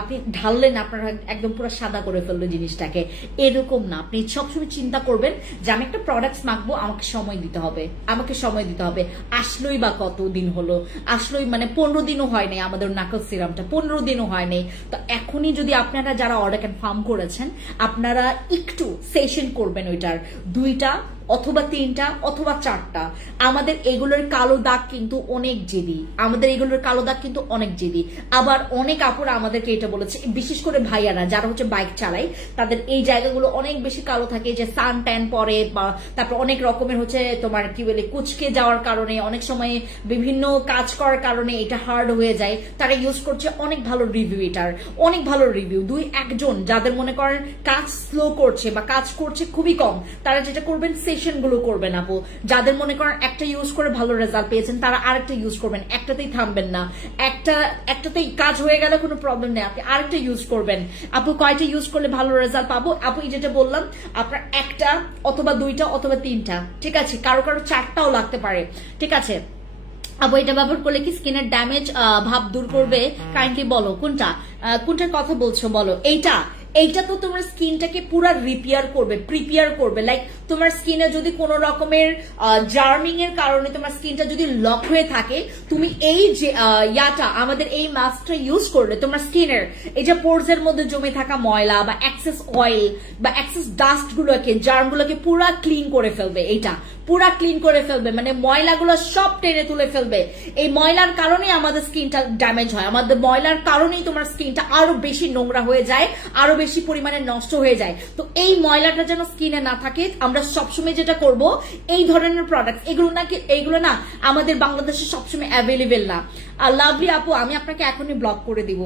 আপনি ঢাললেন আপনার একদম পুরো সাদা করে ফেললো জিনিসটাকে, এরকম না। আপনি সবসময় চিন্তা করবেন যে আমি একটা প্রোডাক্টস মাখবো, আমাকে সময় দিতে হবে, আমাকে সময় দিতে হবে। আসলোই বা কত দিন হলো, আসলোই মানে 15 দিনও হয় নাই আমাদের নাকল সিরামটা, 15 দিনও হয় নাই। তো এখনই যদি আপনারা যারা অর্ডার কনফার্ম করেছেন, আপনারা একটু সেশন করবেন, ওইটার 2টা অথবা 3টা অথবা 4টা। আমাদের এগুলোর কালো দাগ কিন্তু অনেক জেদি, আমাদের এগুলোর কালো দাগ কিন্তু অনেক জেদি। আবার অনেক আপুরা আমাদেরকে এটা বলেছে, বিশেষ করে ভাইয়ারা যারা হচ্ছে বাইক চালায়, তাদের এই জায়গাগুলো অনেক বেশি কালো থাকে, যে সান ট্যান পরে, বা তারপর অনেক রকমের হচ্ছে তোমার কি বলে কুচকে যাওয়ার কারণে, অনেক সময় বিভিন্ন কাজ করার কারণে এটা হার্ড হয়ে যায়। তারা ইউজ করছে অনেক ভালো রিভিউ, এটার অনেক ভালো রিভিউ। 2-1 জন যাদের মনে করেন কাজ স্লো করছে বা কাজ করছে খুবই কম, তারা যেটা করবেন সেশন গুলো করবেন আপু। যাদের মনে করেন একটা ইউজ করে ভালো রেজাল্ট পেয়েছেন, তারা আরেকটা ইউজ করবেন, একটাতেই থামবেন না। একটাতেই কাজ হয়ে গেলে কোনো প্রবলেম নেই, আপনি আরেকটা ইউজ করবেন। আপু কয়টা ইউজ করলে ভালো রেজাল্ট পাবো? আপু যেটা বললাম, আপনার 1টা অথবা 2টা অথবা 3টা, ঠিক আছে? কারো কারো 4টাও লাগতে পারে, ঠিক আছে? আপু এটা ব্যবহার করলে কি স্কিনের ড্যামেজ ভাব দূর করবে? কাইন্ডলি বলো কোনটার কথা বলছো বলো। এইটা তো তোমার স্কিনটাকে পুরো রিপেয়ার করবে, প্রিপেয়ার করবে। লাইক তোমার স্কিনে যদি কোনো রকমের জার্মিং এর কারণে তোমার স্কিনটা যদি লক হয়ে থাকে, তুমি এই যে আমাদের এই মাস্কটা ইউজ করলে তোমার স্কিনের এই যে পোরস এর মধ্যে জমে থাকা ময়লা বা এক্সেস অয়েল বা এক্সেস ডাস্ট গুলোকে, জার্মগুলোকে পুরো ক্লিন করে ফেলবে। এইটা পুরা ক্লিন করে ফেলবে, মানে ময়লাগুলো সব টেনে তুলে ফেলবে। এই ময়লার কারণেই আমাদের স্কিনটা ড্যামেজ হয়, আমাদের ময়লার কারণেই তোমার স্কিনটা আরো বেশি নোংরা হয়ে যায়, আরো বেশি পরিমাণে নষ্ট হয়ে যায়। তো এই ময়লাটা যেন স্কিনে না থাকে, আমরা সবসময় যেটা করব, এই ধরনের প্রোডাক্ট এইগুলো না আমাদের বাংলাদেশে সবসময় অ্যাভেলেবেল না। আর লাভলি আপু আমি আপনাকে এখনই ব্লক করে দিব,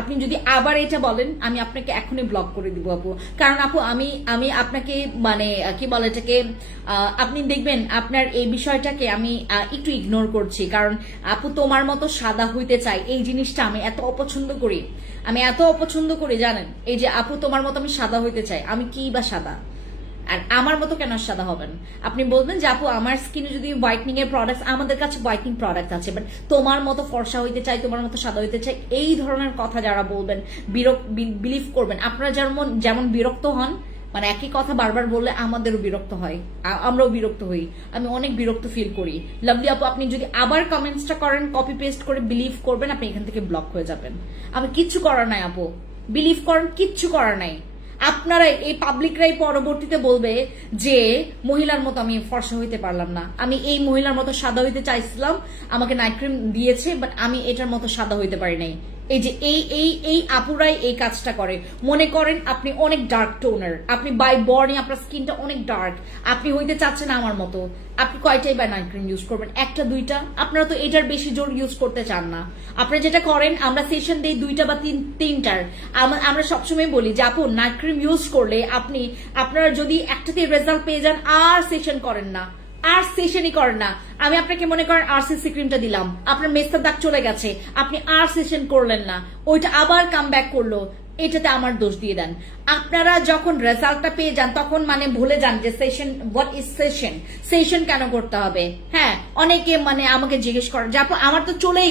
আপনি যদি আবার এটা বলেন আমি আপনাকে এখনই ব্লক করে দিব আপু। কারণ আপু আমি আপনাকে মানে কি বলে এটাকে, আপনি দেখবেন আপনার এই বিষয়টাকে আমি একটু ইগনোর করছি। কারণ আপু তোমার মতো সাদা হইতে চাই, এই জিনিসটা আমি এত অপছন্দ করি জানেন। এই যে আপু তোমার মতো আমি সাদা হইতে চাই, আমি কি বা সাদা, আর আমার মতো কেন সাদা হবেন? আপনি বলবেন যে আপু আমার স্কিনে যদি হোয়াইটনিং এর প্রোডাক্ট, আমাদের কাছে হোয়াইটনিং প্রোডাক্ট আছে, বাট তোমার মতো ফর্সা হইতে চাই, তোমার মতো সাদা হইতে চাই, এই ধরনের কথা যারা বলবেন বিলিভ করবেন। আপনারা যেমন বিরক্ত হন, মানে একই কথা বারবার বললে আমাদেরও বিরক্ত হয়, আমরাও বিরক্ত হই, আমি অনেক বিরক্ত ফিল করি। লাভলি আপু আপনি যদি আবার কমেন্টসটা করেন, কপি পেস্ট করে বিলিভ করবেন, আপনি এখান থেকে ব্লক হয়ে যাবেন। আমি কিচ্ছু করার নাই আপু, বিলিভ করেন, কিচ্ছু করার নাই। আপনারাই এই পাবলিকরাই পরবর্তীতে বলবে যে মহিলার মতো আমি ফর্সা হইতে পারলাম না, আমি এই মহিলার মতো সাদা হইতে চাইছিলাম, আমাকে নাইট ক্রিম দিয়েছে, বাট আমি এটার মতো সাদা হইতে পারি নাই। এই যে এই আপুরাই এই কাজটা করে। মনে করেন আপনি অনেক ডার্ক টোনার, আপনি বাই বর্নে আপনার স্কিনটা অনেক ডার্ক, আপনি হইতে চাচ্ছেন আমার মতো, আপনি কয়টাই বা নাইট ক্রিম ইউজ করবেন? 1টা 2টা? আপনারা তো এটার বেশি জোর ইউজ করতে চান না। আপনারা যেটা করেন, আমরা সেশন দিই 2টা বা 3টার। আমরা সবসময় বলি যে আপু নাইট ক্রিম ইউজ করলে আপনারা যদি একটাতে রেজাল্ট পেয়ে যান, আর সেশন করেন না, আর সেশনই করেন না। আমি আপনাকে মনে করেন আরসিসি ক্রিমটা দিলাম, আপনার মেস্তার দাগ চলে গেছে, আপনি আর সেশন করলেন না, ওইটা আবার কাম ব্যাক করলো, এটাতে আমার দোষ দিয়ে দেন। আপনারা যখন রেজাল্টটা পেয়ে যান তখন মানে ভুলে যান যে সেশন, হোয়াট ইজ সেশন কেন করতে হবে। হ্যাঁ, অনেকে মানে আমাকে জিজ্ঞেস করেন যে আপু আমার তো চলেই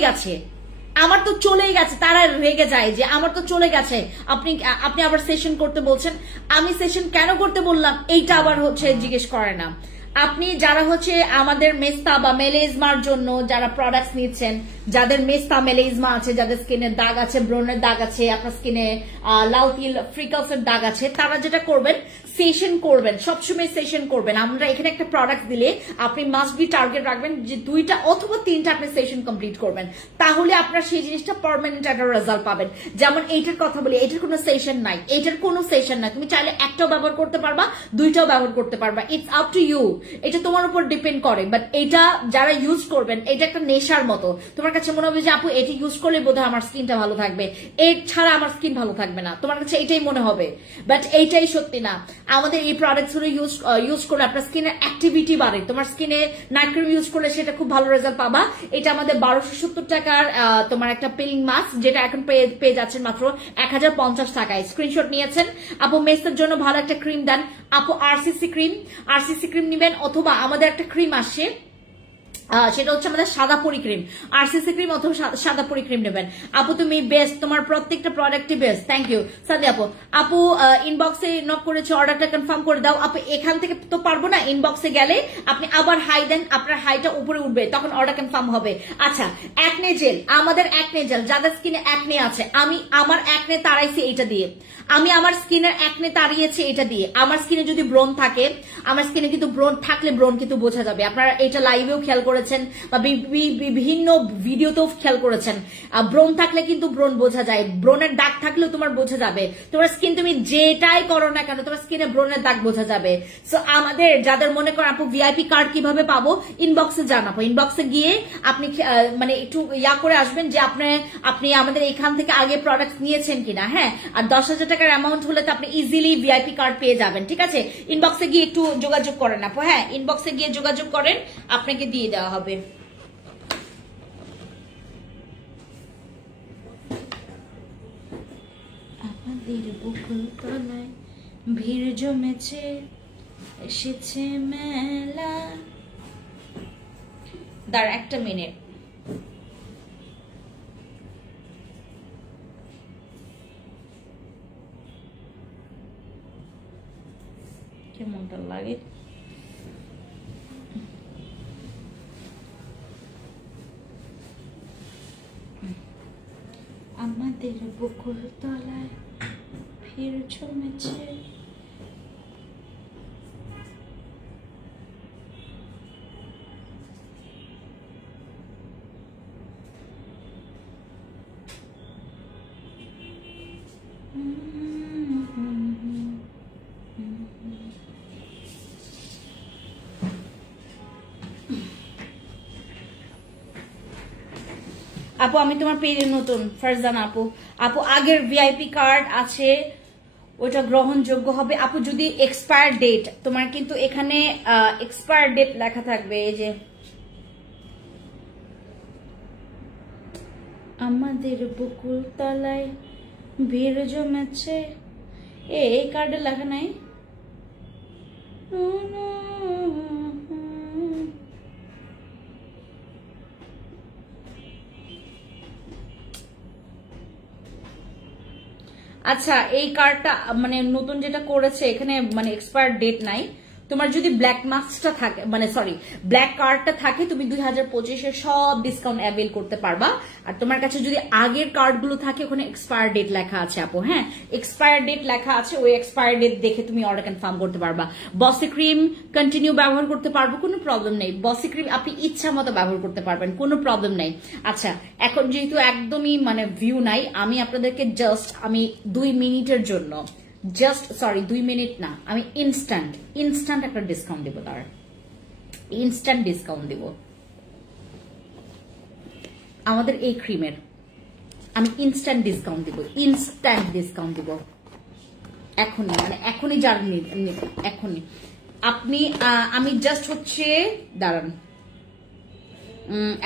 গেছে, তারা রেগে যায় যে আমার তো চলে গেছে, আপনি আবার সেশন করতে বলছেন। আমি সেশন কেন করতে বললাম এইটা আবার হচ্ছে জিজ্ঞেস করে না। আপনি যারা হচ্ছে আমাদের মেস্তা বা মেলেজমার জন্য যারা প্রোডাক্টস নিচ্ছেন, যাদের মেস্তা মেলেজমা আছে, যাদের স্কিনে দাগ আছে, ব্রনের দাগ আছে, আপনার স্কিনে লাল তিল ফ্রিকলসের দাগ আছে, তারা যেটা করবেন সেশন করবেন, সবসময় সেশন করবেন। আমরা এখানে একটা প্রোডাক্ট দিলে আপনি মাস্ট বি টার্গেট রাখবেন যে 2টা অথবা 3টা আপনি সেশন কমপ্লিট করবেন, তাহলে আপনার সেই জিনিসটা পার্মানেন্ট একটা রেজাল্ট পাবেন। যেমন এইটার কথা বলি, এটার কোনো সেশন নাই, তুমি চাইলে 1টাও ব্যবহার করতে পারবা, 2টাও ব্যবহার করতে পারবা, ইটস আপ টু ইউ, এটা তোমার উপর ডিপেন্ড করে। বাট এটা যারা ইউজ করবেন, এটা একটা নেশার মতো, তোমার কাছে মনে হবে যে আপু এটি ইউজ করলে বোধহয় আমার স্কিনটা ভালো থাকবে, এর ছাড়া আমার স্কিন ভালো থাকবে না, তোমার কাছে এটাই মনে হবে, বাট এইটাই সত্যি না। আমাদের এই প্রোডাক্টস গুলো ইউজ করলে আপনার স্কিনের অ্যাক্টিভিটি বাড়ে, তোমার স্কিনে নাইট ক্রিম ইউজ করলে সেটা খুব ভালো রেজাল্ট পাবা। এটা আমাদের 1270 টাকার তোমার একটা পিলিং মাস্ক, যেটা এখন পেয়ে যাচ্ছেন মাত্র 1050 টাকায়। স্ক্রিনশট নিয়েছেন আপু, মেসের জন্য ভালো একটা ক্রিম দেন আপু, আরসিসি ক্রিম নিবেন, অথবা আমাদের একটা ক্রিম আসছে সেটা হচ্ছে আমাদের সাদা পরি ক্রিম, আরসিসি ক্রিম অথবা সাদা পরি ক্রিম নেবেন। আপু তুমি বেস্ট, তোমার প্রত্যেকটা প্রোডাক্টই বেস্ট, থ্যাংক ইউ সাদি আপু। আপু ইনবক্সে নক করেছে, অর্ডারটা কনফার্ম করে দাও। আপু এখান থেকে তো পারবো না, ইনবক্সে গেলে আপনি আবার হাই দেন, আপনার হাইটা উপরে উঠবে, তখন অর্ডার কনফার্ম হবে। আচ্ছা, অ্যাকনে জেল, আমাদের অ্যাকনে জেল, যাদের স্কিনে অ্যাকনে আছে, আমি আমার অ্যাকনে তাড়াইছি এইটা দিয়ে, আমি আমার স্কিনের অ্যাকনে তাড়িয়েছি এটা দিয়ে। আমার স্কিনে যদি ব্রণ থাকে, আমার স্কিনে কিন্তু ব্রণ থাকলে ব্রণ কিন্তু বোঝা যাবে, আপনারা এটা লাইভেও খেয়াল করেছেন বা বিভিন্ন ভিডিওতেও খেয়াল করেছেন। ব্রণ থাকলে কিন্তু ব্রণ বোঝা যায়, ব্রণের দাগ থাকলেও তোমার বোঝা যাবে। তোমার স্কিন তুমি যেটাই করো না কেন, তোমার স্কিনে ব্রণের দাগ বোঝা যাবে। সো আমাদের যাদের মনে করেন আপু ভিআইপি কার্ড কিভাবে পাবো, ইনবক্সে জানাবো, ইনবক্সে গিয়ে আপনি মানে একটু ইয়া করে আসবেন যে আপনি আমাদের এখান থেকে আগে প্রোডাক্ট নিয়েছেন কিনা। হ্যাঁ, আর 10,000 টাকার অ্যামাউন্ট হলে তো আপনি ইজিলি ভিআইপি কার্ড পেয়ে যাবেন, ঠিক আছে। ইনবক্সে গিয়ে একটু যোগাযোগ করেন আপু, হ্যাঁ ইনবক্সে গিয়ে যোগাযোগ করেন, আপনাকে দিয়ে দেওয়া হবে। আমাদের বুকুল তলায় ভিড় জমেছে, এসেছে মেলা। দাঁড়া একটা মিনিট, কেমনটা লাগে। আমাদের বুকুল তলায় ভিড় জমেছে, আপু আমি তোমার পেজে নতুন, ফারজানা আপু। আপু আগের ভিআইপি কার্ড আছে, ওটা গ্রহণযোগ্য হবে। আপু যদি এক্সপায়ার ডেট, তোমার কিন্তু এখানে এক্সপায়ার ডেট লেখা থাকবে, এই যে আমাদের বকুল তলায় ভিড় জমেছে, এই কার্ডে লেখা নাই। আচ্ছা, এই কার্ডটা মানে নতুন যেটা করেছে এখানে মানে এক্সপায়ার ডেট নাই। তোমার যদি ব্ল্যাক মাস্কটা থাকে, মানে সরি ব্ল্যাক কার্ডটা থাকে, তুমি 2025-এর সব ডিসকাউন্ট অ্যাভেল করতে পারবা। আর তোমার কাছে যদি আগের কার্ডগুলো থাকে, ওখানে এক্সপায়ার ডেট লেখা আছে আপু, হ্যাঁ এক্সপায়ার ডেট লেখা আছে, ওই এক্সপায়ার ডেট দেখে তুমি অর্ডার কনফার্ম করতে পারবা। বসি ক্রিম কন্টিনিউ ব্যবহার করতে পারবো, কোনো প্রবলেম নেই। বসি ক্রিম আপনি ইচ্ছা মতো ব্যবহার করতে পারবেন, কোনো প্রবলেম নেই। আচ্ছা, এখন যেহেতু একদমই মানে ভিউ নাই, আমি আপনাদেরকে জাস্ট 2 মিনিটের জন্য, জাস্ট সরি 2 মিনিট না, আমি ইনস্ট্যান্ট একটা ডিসকাউন্ট দেবো, তার ইনস্ট্যান্ট ডিসকাউন্ট দেব আমাদের এই ক্রিমের, আমি ইনস্ট্যান্ট ডিসকাউন্ট দিব এখনই, মানে এখনই যার এখনই আপনি আমি জাস্ট হচ্ছে দাঁড়ান,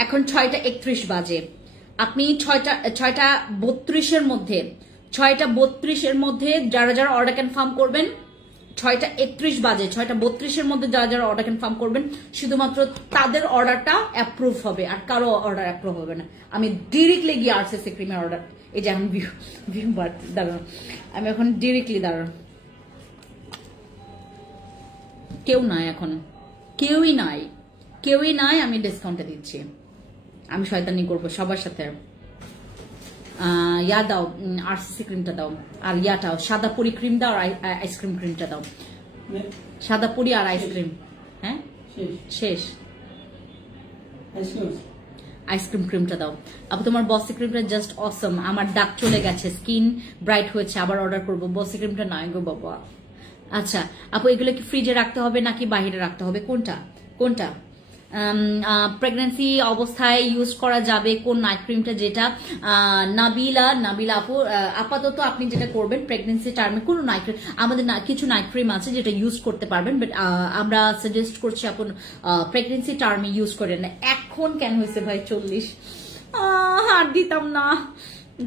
এখন 6:31 বাজে, আপনি 6:32-এর মধ্যে 6:32-এর মধ্যে যারা যারা অর্ডার কনফার্ম করবেন, 6:31 বাজে, 6:32-এর মধ্যে যারা যারা অর্ডার কনফার্ম করবেন, শুধুমাত্র তাদের অর্ডারটা অ্যাপ্রুভ হবে, আর কারো অর্ডার অ্যাপ্রুভ হবে না। আমি ডিরেক্টলি গিয়ে আরসিসি ক্রিমের অর্ডার, এই যে এখন ভিউ দাঁড়ান, আমি এখন ডিরেক্টলি দাঁড়ান, কেউ নাই এখন, কেউই নাই, আমি ডিসকাউন্টে দিচ্ছি, আমি শয়তানি করবো সবার সাথে। ইয়া দাও, আরসিসি ক্রিমটা দাও, আর ইয়াটাও সাদা পরি ক্রিম দাও, আর আইসক্রিম ক্রিমটা দাও, সাদা পরি আর আইসক্রিম। হ্যাঁ শেষ, আইসক্রিম ক্রিমটা দাও। আপু তোমার বসি ক্রিমটা জাস্ট অসম, আমার দাগ চলে গেছে, স্কিন ব্রাইট হয়েছে, আবার অর্ডার করবো। বসি ক্রিমটা নয় গো বাবা। আচ্ছা আপু, এগুলো কি ফ্রিজে রাখতে হবে নাকি বাইরে রাখতে হবে, কোনটা প্রেগন্যান্সি অবস্থায় ইউজ করা যাবে কোন নাইট ক্রিমটা, যেটা নাবিলা আপু আপাতত আপনি যেটা করবেন প্রেগন্যান্সি টার্মে কোন নাইট ক্রিম, আমাদের কিছু নাইট ক্রিম আছে যেটা ইউজ করতে পারবেন, বাট আমরা সাজেস্ট করছি আপনি প্রেগন্যান্সি টার্মে ইউজ করেন। এখন কেন হয়েছে ভাই 40, আর দিতাম না,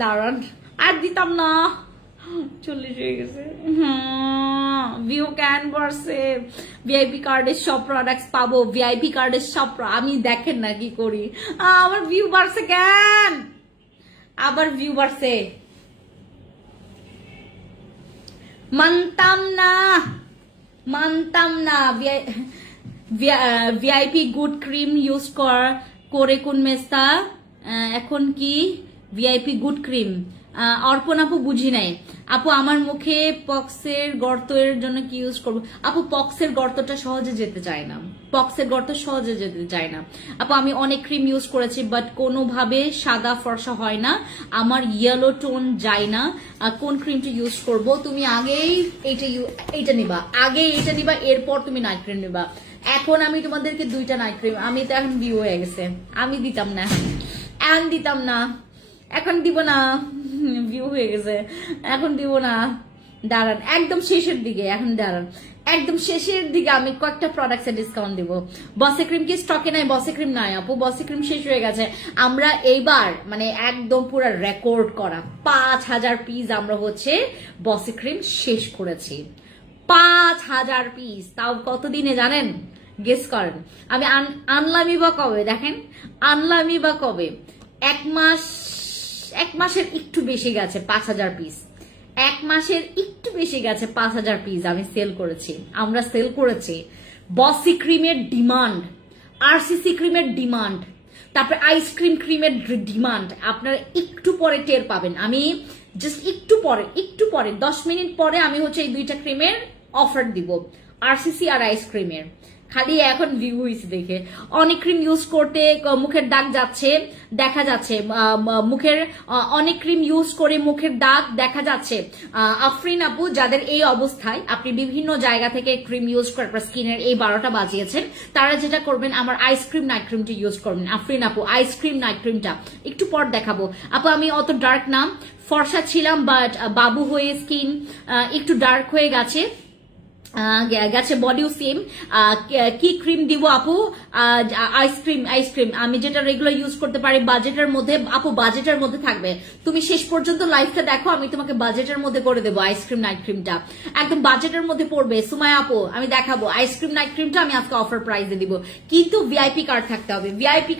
দাঁড়ান আর দিতাম না, 40 হয়ে গেছে। ভিউ ক্যান বাড়ছে, ভিআইপি কার্ডের সব প্রোডাক্টস পাবো, ভিআইপি কার্ডের সব আমি দেখেন না কি করি। আবার ভিউ বাড়ছে কেন, আবার ভিউ বাড়ছে, মানতাম না। ভিআইপি গুড ক্রিম ইউজ করে কোন মেস্তা, এখন কি ভিআইপি গুড ক্রিম? অর্পণ আপু বুঝি নাই আপু, আমার মুখে পক্সের গর্তের জন্য কি ইউজ করবো? আপু পক্সের গর্তটা সহজে যেতে চায় না, পক্সের গর্ত সহজে যেতে চায় না আপু। আমি অনেক ক্রিম ইউজ করেছি বাট কোনোভাবে সাদা ফর্সা হয় না, আমার ইয়েলো টোন যায় না। কোন ক্রিমটা ইউজ করব? তুমি আগেই এইটা নিবা, এরপর তুমি নাইট ক্রিম নিবা। এখন আমি তোমাদেরকে 2টা নাইট ক্রিম, আমি তো এখন ভিউ হয়ে গেছে, আমি দিতাম না, এখন দিব না, ভিউ হয়ে গেছে, এখন দিব না। দাঁড়ান একদম শেষের দিকে, এখন দাঁড়ান একদম শেষের দিকে আমি কয়েকটা প্রোডাক্টসে ডিসকাউন্ট দিব। বসে ক্রিম কি স্টকে নাই? বসে ক্রিম নাই আপু, বসে ক্রিম শেষ হয়ে গেছে। আমরা এইবার মানে একদম পুরো রেকর্ড করা 5000 পিস আমরা হচ্ছে বসে ক্রিম শেষ করেছি। 5000 পিস, তাও কতদিনে জানেন? গেস করেন। আমি আনলামই বা কবে? দেখেন আনলামই বা কবে? 1 মাসের একটু বেশি গেছে 5000 পিস, 1 মাসের একটু বেশি গেছে 5000 পিস আমি সেল করেছি, আমরা সেল করেছি। বসি ক্রিমের ডিমান্ড, আরসিসি ক্রিমের ডিমান্ড, তারপরে আইসক্রিম ক্রিমের ডিমান্ড আপনারা একটু পরে টের পাবেন। আমি জাস্ট একটু পরে 10 মিনিট পরে আমি হচ্ছে এই 2টা ক্রিমের অফার দিব, আরসিসি আর আইসক্রিমের। খালি এখন ভিউ হয়েছে দেখে। অনেক ক্রিম ইউজ করতে মুখের দাগ যাচ্ছে, দেখা যাচ্ছে মুখের অনেক ক্রিম ইউজ করে মুখের দাগ দেখা যাচ্ছে। আফরিন আপু, যাদের এই অবস্থায় আপনি বিভিন্ন জায়গা থেকে ক্রিম ইউজ করে স্কিনের এই 12টা বাজিয়েছেন, তারা যেটা করবেন আমার আইসক্রিম নাইট ক্রিমটা ইউজ করবেন। আফরিন আপু আইসক্রিম নাইট ক্রিমটা একটু পর দেখাবো। আপু আমি অত ডার্ক না, ফর্সা ছিলাম বাট বাবু হয়ে স্কিন একটু ডার্ক হয়ে গেছে, বডিও সেম। কি ক্রিম দিব আপু? আইসক্রিম আমি যেটা রেগুলার ইউজ করতে পারি বাজেটের মধ্যে। আপু বাজেটের মধ্যে থাকবে, তুমি শেষ পর্যন্ত লাইভটা দেখো, আমি তোমাকে বাজেটের মধ্যে করে দেবো। আইসক্রিম নাইট ক্রিমটা একদম বাজেটের মধ্যে পড়বে। সুমায়া আপু আমি দেখাবো আইসক্রিম নাইট ক্রিমটা, আমি আজকে অফার প্রাইসে দিব, কিন্তু ভিআইপি কার্ড থাকতে হবে, ভিআইপি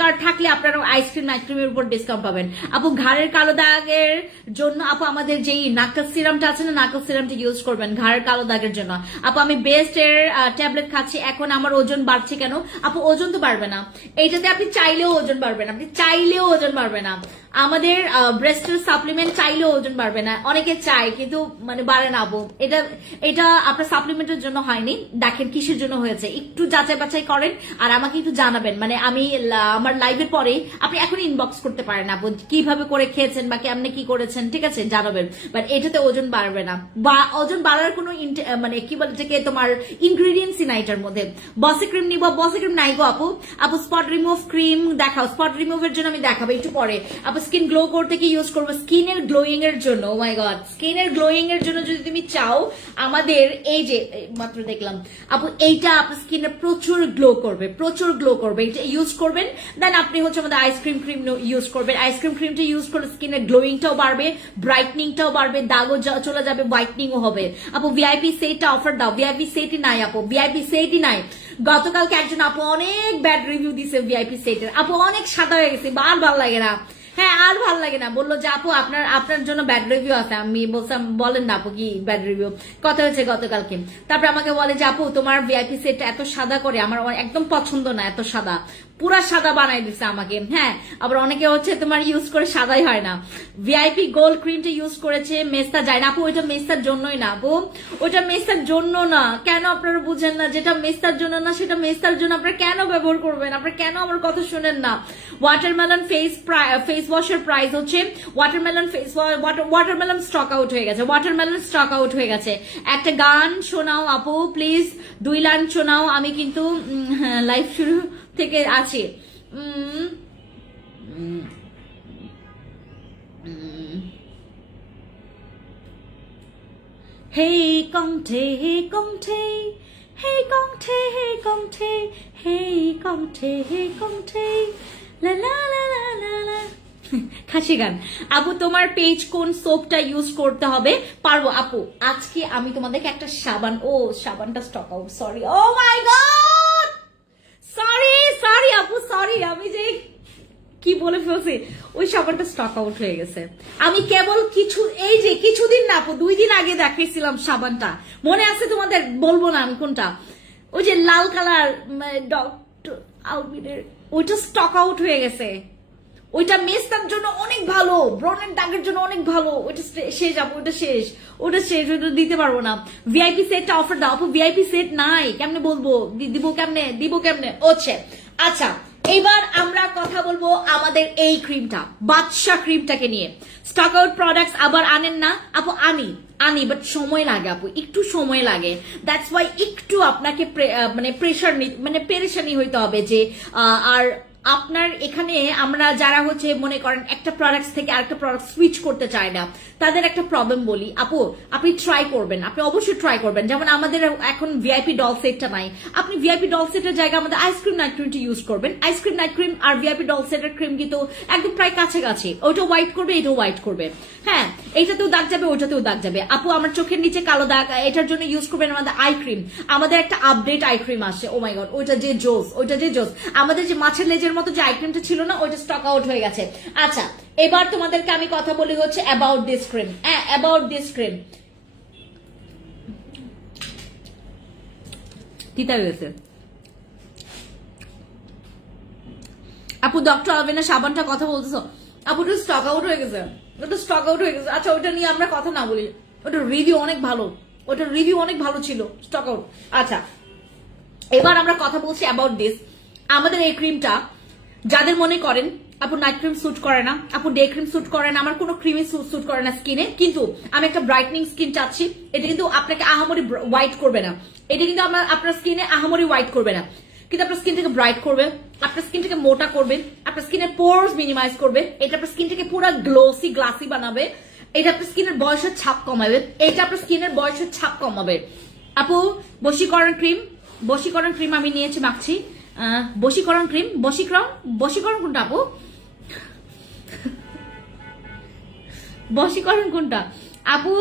কার্ড থাকলে আপনারা আইসক্রিম নাইট ক্রিমের উপর ডিসকাউন্ট পাবেন। আপু ঘাড়ের কালো দাগের জন্য আপু আমাদের যেই নাকল সিরামটা আছে না, নাকল সিরামটা ইউজ করবেন ঘাড়ের কালো দাগের জন্য। আপু আমি বেস্ট এর ট্যাবলেট খাচ্ছি, এখন আমার ওজন বাড়ছে কেন? আপু ওজন তো বাড়বে না এইটাতে, আপনি চাইলেও ওজন বাড়বে না, আমাদের ব্রেস্টের সাপ্লিমেন্ট চাইলেও ওজন বাড়বে না। অনেকে চায় কিন্তু মানে বাড়ে না আপু, এটা আপনার সাপ্লিমেন্টের জন্য হয়নি। দেখেন কিসের জন্য হয়েছে, একটু যাচাই বাছাই করেন আর আমাকে একটু জানাবেন। মানে আমি আমার লাইভের পরে আপনি এখন ইনবক্স করতে পারেন আপু, কিভাবে করে খেয়েছেন বা কেমনে কি করেছেন, ঠিক আছে জানাবেন। বাট এটাতে ওজন বাড়বে না, বা ওজন বাড়ার কোনো মানে কি বলে যে তোমার ইনগ্রিডিয়েন্টসই নাই এটার মধ্যে। বসে ক্রিম নিব, বসে ক্রিম নাই গো আপু। আপু স্পট রিমুভ ক্রিম দেখাও, স্পট রিমুভের জন্য আমি দেখাবো একটু পরে। আপু স্কিন গ্লো করতে কি ইউজ করবো? স্কিনের গ্লোয়িং এর জন্য, ও মাই গড, স্কিনের গ্লোয়িং এর জন্য যদি তুমি চাও, আমাদের এই যে মাত্র দেখলাম আপু, এইটা আপনার স্কিনে প্রচুর গ্লো করবে, এটা ইউজ করবেন। দেন আপনি হচ্ছে আমাদের আইসক্রিম ক্রিম ইউজ করবেন। আইসক্রিম ক্রিমটা ইউজ করলে স্কিনের গ্লোয়িংটাও বাড়বে, ব্রাইটনিংটাও বাড়বে, দাগও চলে যাবে, হোয়াইটনিংও হবে। আপু ভিআইপি সেটটা অফার দাও। ভিআইপি সেটই নাই আপু, ভিআইপি সেটই নাই। গতকালকে একজন আপু অনেক ব্যাড রিভিউ দিছে ভিআইপি সেটের। আপু অনেক সাদা হয়ে গেছে, আর ভালো লাগে না। হ্যাঁ আর ভালো লাগে না, বললো যে আপু আপনার জন্য ব্যাড রিভিউ আছে। আমি বললাম বলেন না আপু কি ব্যাড রিভিউ, কথা হয়েছে গতকালকে। তারপরে আমাকে বলে যে আপু তোমার ভিআইপি সেটটা এত সাদা করে আমার একদম পছন্দ না, এত সাদা, পুরা সাদা বানাই দিচ্ছে আমাকে। হ্যাঁ আবার অনেকে হচ্ছে তোমার ইউজ করে সাদাই হয় না। ভিআইপি গোল্ড ক্রিমটা ইউজ করেছে, মেস্তা যায় না আপু, ওইটা মেস্তার জন্যই না আপু, ওইটা মেস্তার জন্য না। কেন আপনারা বুঝেন না? যেটা মেস্তার জন্য না সেটা মেস্তার জন্য আপনারা কেন ব্যবহার করবেন? আপনারা কেন আমার কথা শুনেন না? ওয়াটারমেলন ফেস ওয়াশের প্রাইস হচ্ছে, ওয়াটারমেলন স্টক আউট হয়ে গেছে, একটা গান শোনাও আপু প্লিজ, 2 লাইন শোনাও। আমি কিন্তু লাইভ শুরু থেকে আছে। Hey Gongtae, hey Gongtae, hey Gongtae, hey Gongtae, hey Gongtae, hey Gongtae, la la la la la la. খাসি গান। আপু তোমার পেজ কোন সোপটা ইউজ করতে হবে? পারবো আপু, আজকে আমি তোমাদেরকে একটা সাবান, ও সাবানটা স্টক আউট, সরি, ও মাই গড, সরি আপু, সরি, আমি যে কি বলে ফেলছি, ওই সাবানটা স্টক আউট হয়ে গেছে। আমি কেবল এই যে কিছুদিন না আপু, 2 দিন আগে দেখাইছিলাম সাবানটা, মনে আছে তোমাদের? বলবো না আমি কোনটা, ওই যে লাল কালার ডক্টর আলবিনের, ওইটা স্টক আউট হয়ে গেছে। ওইটা মেস্তার জন্য অনেক ভালো, ব্রনের দাগের জন্য অনেক ভালো। ওইটা শেষ আপু, ওটা শেষ, ওটা দিতে পারবো না। ভিআইপি সেটটা অফার দাও আপু, ভিআইপি সেট নাই, কেমনে বলবো, দিব কেমনে হচ্ছে। আচ্ছা, এবার আমরা কথা বলবো আমাদের এই ক্রিমটা, বাদশা ক্রিমটাকে নিয়ে। স্টক আউট প্রোডাক্টস আবার আনেন না আপু? আনি, বাট সময় লাগে আপু, একটু সময় লাগে। দ্যাটস ওয়াই একটু আপনাকে মানে প্রেশার, মানে পেরেশানি হইতে হবে যে আর আপনার এখানে আমরা যারা হচ্ছে মনে করেন একটা প্রোডাক্ট থেকে আরেকটা প্রোডাক্ট সুইচ করতে চায় না, তাদের একটা প্রবলেম বলি আপু, আপনি ট্রাই করবেন, আপনি অবশ্যই ট্রাই করবেন। যেমন আমাদের এখন ভিআইপি ডল সেটটা নাই, আপনি ভিআইপি ডল সেটের জায়গায় আমাদের আইসক্রিম নাইট ক্রিমটা ইউজ করবেন। আইসক্রিম নাইট ক্রিম আর ভিআইপি ডল সেটের ক্রিম কিন্তু একদম প্রায় কাছাকাছি, ওইটা হোয়াইট করবে, এটাও হোয়াইট করবে। হ্যাঁ, এইটাতেও দাগ যাবে, ওইটাতেও দাগ যাবে। আপু আমার চোখের নিচে কালো দাগ, এটার জন্য ইউজ করবেন আমাদের আই ক্রিম। আমাদের একটা আপডেট আই ক্রিম আসে, ও মাই গড, ওইটা যে জোস। আমাদের যে মাছের লেজের মতো যে আই ক্রিমটা ছিল না, ওইটা স্টক আউট হয়ে গেছে। আচ্ছা, এবার তোমাদেরকে আমি কথা বলি হচ্ছে অ্যাবাউট দিস ক্রিম। তিতা হয়েছে আপু। ডক্টর আলবিনের সাবানটা কথা বলতেছো আপু, ওটা স্টক আউট হয়ে গেছে, আচ্ছা, ওটা নিয়ে আমরা কথা না বলি, ওটার রিভিউ অনেক ভালো ছিল, স্টক আউট। আচ্ছা, এবার আমরা কথা বলছি অ্যাবাউট দিস। আমাদের এই ক্রিমটা যাদের মনে করেন আপু নাইট ক্রিম স্যুট করে না, আপু ডে ক্রিম স্যুট করে না, আমার কোনো ক্রিমই স্যুট করে না স্কিনে, কিন্তু আমি একটা ব্রাইটনিং স্কিন চাচ্ছি, এটা কিন্তু আপনাকে আহামরি হোয়াইট করবে না, এটা কিন্তু আপনার স্কিনে আহামরি হোয়াইট করবে না, কিন্তু আপনার স্কিনটাকে ব্রাইট করবে, আপনার স্কিনটাকে মোটা করবে, আপনার স্কিনের পোরস মিনিমাইজ করবে, এটা আপনার স্কিনটাকে পুরো গ্লাসি বানাবে, এটা আপনার স্কিনের বয়সের ছাপ কমাবে, আপু বশীকরণ ক্রিম আমি নিয়েছি, মাখছি। বশীকরণ ক্রিম, বশীকরণ কোনটা আপু? বশীকরণ কোনটা আপু?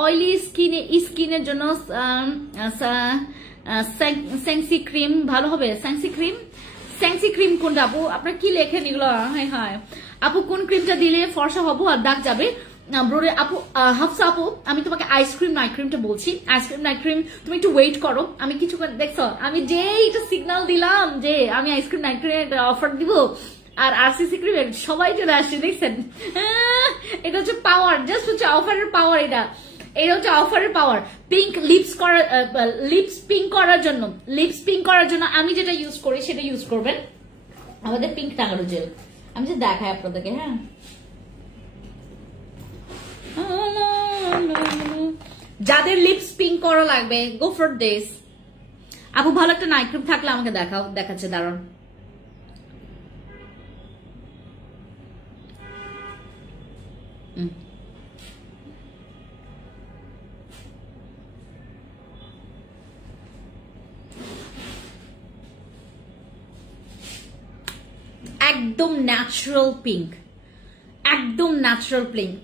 অয়েলি স্কিনের জন্য স্যাংসি ক্রিম ভালো হবে। স্যাংসি ক্রিম কোনটা আপু? আপনার কি লেখেন এগুলো? হ্যাঁ আপু, কোন ক্রিমটা দিলে ফর্সা হবো আর দাগ যাবে? আপু হাফসা আপু, আমি তোমাকে আইসক্রিম নাইট ক্রিমটা বলছি। আইসক্রিম নাইট ক্রিম তুমি একটু ওয়েট করো, আমি কিছু দেখছো, আমি যে এটা সিগন্যাল দিলাম যে আমি আইসক্রিম নাইট ক্রিমের অফার দিব আর আরসিসি ক্রিমের, সবাই চলে আসছে, দেখছেন? এটা হচ্ছে পাওয়ার, জাস্ট হচ্ছে অফারের পাওয়ার। এটা হচ্ছে অফারের পাওয়ার। লিপস পিঙ্ক করার জন্য আমি যেটা ইউজ করি সেটা ইউজ করবেন, আমাদের পিঙ্ক টাকানো জেল। আমি যে দেখাই আপনাদেরকে, হ্যাঁ, যাদের লিপস পিঙ্ক করা লাগবে, গো ফর দিস। আপু ভালো একটা নাইট ক্রিম থাকলে আমাকে দেখাচ্ছে, দাঁড়ান। একদম ন্যাচারাল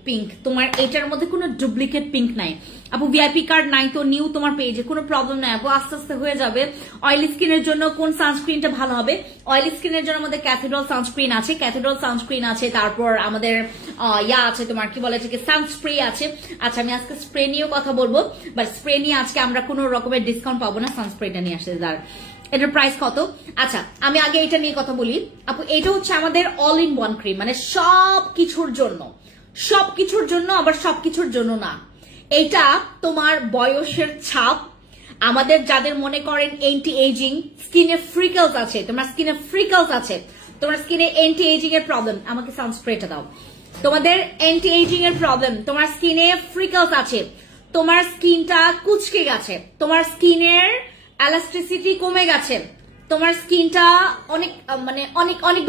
পিঙ্ক, তোমার এটার মধ্যে কোনো ডুপ্লিকেট পিঙ্ক নাই আপু। ভিআইপি কার্ড নাই তো নিউ তোমার পেজে, কোনো প্রবলেম নাই আপু, আস্তে আস্তে হয়ে যাবে। অয়েলি স্কিনের জন্য কোন সানস্ক্রিনটা ভালো হবে? অয়েলি স্কিনের জন্য আমাদের ক্যাথেড্রাল সানস্ক্রিন আছে, তারপর আমাদের আছে তোমার কি বলে এটাকে, সানস্প্রে আছে। আচ্ছা, আমি আজকে স্প্রে নিয়েও কথা বলবো, বাট স্প্রে নিয়ে আজকে আমরা কোনো রকমের ডিসকাউন্ট পাবো না, সানস্প্রেটা নিয়ে আসছে। এটার প্রাইস কত? আচ্ছা, আমি আগে এটা নিয়ে কথা বলি আপু। এটা হচ্ছে আমাদের অল ইন ওয়ান ক্রিম, মানে সবকিছুর জন্য, আবার সবকিছুর জন্য না। এটা তোমার বয়সের ছাপ, আমাদের যাদের মনে করেন এন্টি এজিং, স্কিনে ফ্রিকলস আছে, তোমার স্কিনে এন্টি এজিং এর প্রবলেম, আমাকে সানস্প্রেটা দাও। তোমাদের এন্টি এজিং এর প্রবলেম, তোমার স্কিনে ফ্রিকলস আছে, তোমার স্কিনটা কুচকে গেছে, তোমার স্কিনের এলাস্টিসিটি কমে গেছে, তোমার স্কিনটা অনেক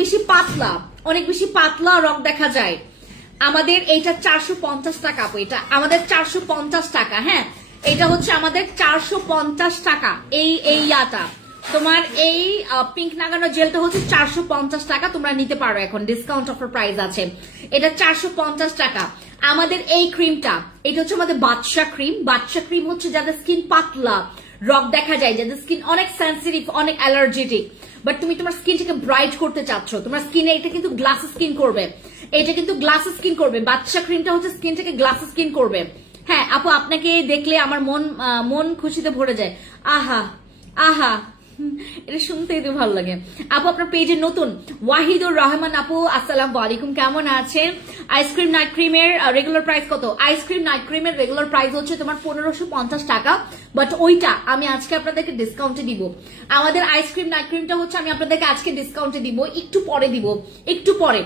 বেশি পাতলা রং দেখা যায়, আমাদের এইটা 450 টাকা আপু। এটা আমাদের 450 টাকা, হ্যাঁ, এটা হচ্ছে আমাদের 450 টাকা। এই ইয়াটা তোমার এই পিঙ্ক নাগানো জেলটা হচ্ছে 450 টাকা, তোমরা নিতে পারো, এখন ডিসকাউন্ট অফার প্রাইস আছে, এটা 450 টাকা। আমাদের এই ক্রিমটা, এটা হচ্ছে আমাদের বাদশা ক্রিম। বাদশা ক্রিম হচ্ছে যাদের স্কিন পাতলা, রগ দেখা যায়, যাদের স্কিন অনেক সেন্সিটিভ, অনেক অ্যালার্জেটিক, বাট তুমি তোমার স্কিনটাকে ব্রাইট করতে চাচ্ছ, তোমার স্কিনে এটা কিন্তু গ্লাস স্কিন করবে, এটা কিন্তু গ্লাস স্কিন করবে। বাদশা ক্রিমটা হচ্ছে স্কিনটাকে গ্লাস স্কিন করবে। হ্যাঁ আপু, আপনাকে দেখলে আমার মন খুশিতে ভরে যায়। আহা আহা, এটা শুনতেই তো ভালো লাগে। আপু আপনার পেজে নতুন, ওয়াহিদুর রহমান আপু আসসালামু আলাইকুম, কেমন আছেন? আইসক্রিম নাইট ক্রিমের রেগুলার প্রাইস কত? আইসক্রিম নাইট ক্রিমের রেগুলার প্রাইস হচ্ছে তোমার 1550 টাকা, বাট ওইটা আমি আজকে আপনাদেরকে ডিসকাউন্টে দিব। আমাদের আইসক্রিম নাইট ক্রিমটা হচ্ছে আমি আপনাদেরকে আজকে ডিসকাউন্টে দিব, একটু পরে দিব, একটু পরে।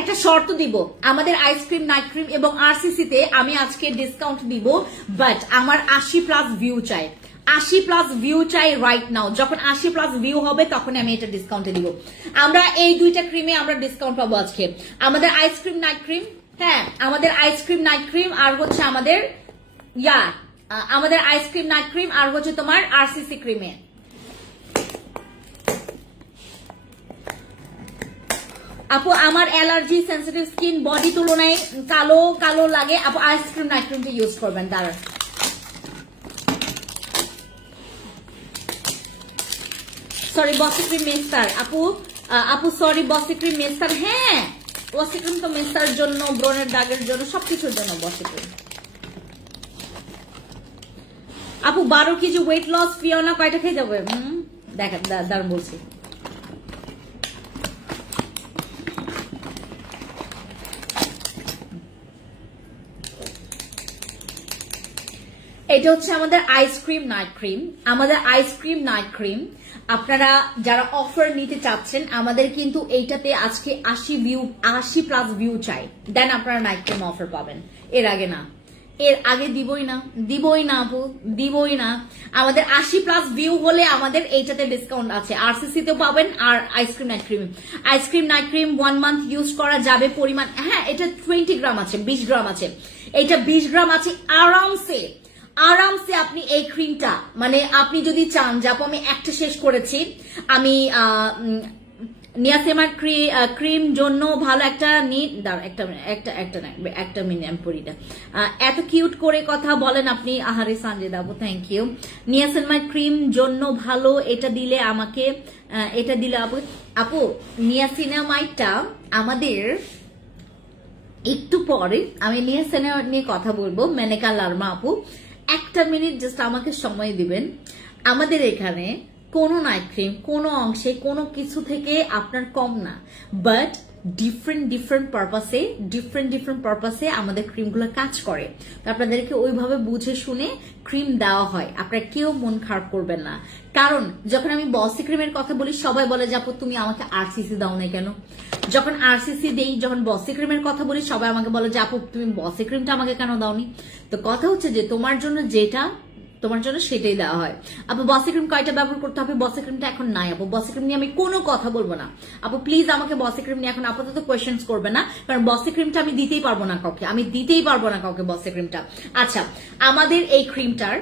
একটা শর্ত দিব, আমাদের আইসক্রিম নাইট ক্রিম এবং আরসিসি তে আমি আজকে ডিসকাউন্ট দিব, বাট আমার 80+ ভিউ চাই, 80+ ভিউ চাই রাইট নাও। যখন 80+ ভিউ হবে তখন আমি এটা ডিসকাউন্টে দিব। আমরা এই দুইটা ক্রিমে আমরা ডিসকাউন্ট পাবো আজকে। আমাদের আইসক্রিম নাইট ক্রিম, হ্যাঁ আমাদের আইসক্রিম নাইট ক্রিম, আর হচ্ছে আমাদের আমাদের আইসক্রিম নাইট ক্রিম, আর হচ্ছে তোমার আরসিসি ক্রিমে। আপু আমার অ্যালার্জি সেন্সিটিভ স্কিন, বডি তুলনায় কালো কালো লাগে, আপু আইসক্রিম নাইট ক্রিমটা ইউজ করবেন। তার সরি বসি ক্রিম মেস্টার আপু সরি বসি ক্রিম মেস্টার, হ্যাঁ বসি ক্রিম তো মেস্টার জন্য, ব্রনের দাগের জন্য, সবকিছুর জন্য বসি ক্রিম। আপু 12 কেজি ওয়েট লস ফিওনা কয়টা খেয়ে যাবে? দেখা দাঁড়ান বলছি। এটা হচ্ছে আমাদের আইসক্রিম নাইট ক্রিম। আমাদের আইসক্রিম নাইট ক্রিম আপনারা যারা অফার নিতে চাচ্ছেন, আমাদের কিন্তু এইটাতে আজকে 80+ ভিউ চাই, দেন আপনারা নাইট ক্রিম অফার পাবেন। এর আগে না, এর আগে দিবই না আপু, দিবই না। আমাদের 80+ ভিউ হলে আমাদের এইটাতে ডিসকাউন্ট আছে, আরসিসি তেও পাবেন আর ice cream night cream. Ice cream night cream 1 month use করা যাবে পরিমাণ, হ্যাঁ এটা 20 গ্রাম আছে, 20 গ্রাম আছে, এইটা 20 গ্রাম আছে। আরামসে আপনি এই ক্রিমটা, মানে আপনি যদি চান যে আপু আমি একটা শেষ করেছি, আমি নিয়াসেমার ক্রিম জন্য ভালো একটা একটা মিনিট পরিটা, এত কিউট করে কথা বলেন আপনি, আহারে সানজিদা আপু থ্যাংক ইউ। নিয়াসেমার ক্রিম জন্য ভালো, এটা দিলে আমাকে, এটা দিলে আপু নিয়াসিনামাইডটা আমাদের একটু পরে আমি নিয়াসিনামাইড নিয়ে কথা বলবো। মেনেকা লার্মা আপু একটা মিনিট জাস্ট আমাকে সময় দিবেন। আমাদের এখানে কোনো নাইট ক্রিম কোনো অংশে কোনো কিছু থেকে আপনার কম না, বাট ডিফারেন্ট পারপাসে আমাদের ক্রিমগুলো কাজ করে। তো আপনাদেরকে ওইভাবে বুঝে শুনে ক্রিম দেওয়া হয়, আপনারা কেউ মন খারাপ করবেন না। কারণ যখন আমি বসি ক্রিমের কথা বলি সবাই বলে যে আপু তুমি আমাকে আরসিসি দাও না কেন, যখন আরসিসি দেই, যখন বসি ক্রিমের কথা বলি সবাই আমাকে বলে যে আপু তুমি বসি ক্রিমটা আমাকে কেন দাওনি। তো কথা হচ্ছে যে তোমার জন্য যেটা, তোমার জন্য সেটাই দেওয়া হয়। আপু বসি ক্রিম কয়টা ব্যবহার করতে হবে? বসি ক্রিমটা এখন নাই আপু, বসি ক্রিম নিয়ে আমি কোনো কথা বলবো না আপু, প্লিজ আমাকে বসি ক্রিম নিয়ে এখন আপাতত কোয়েশ্চেন্স করবে না, কারণ বসি ক্রিমটা আমি দিতেই পারবো না কাউকে, বসি ক্রিমটা। আচ্ছা আমাদের এই ক্রিমটার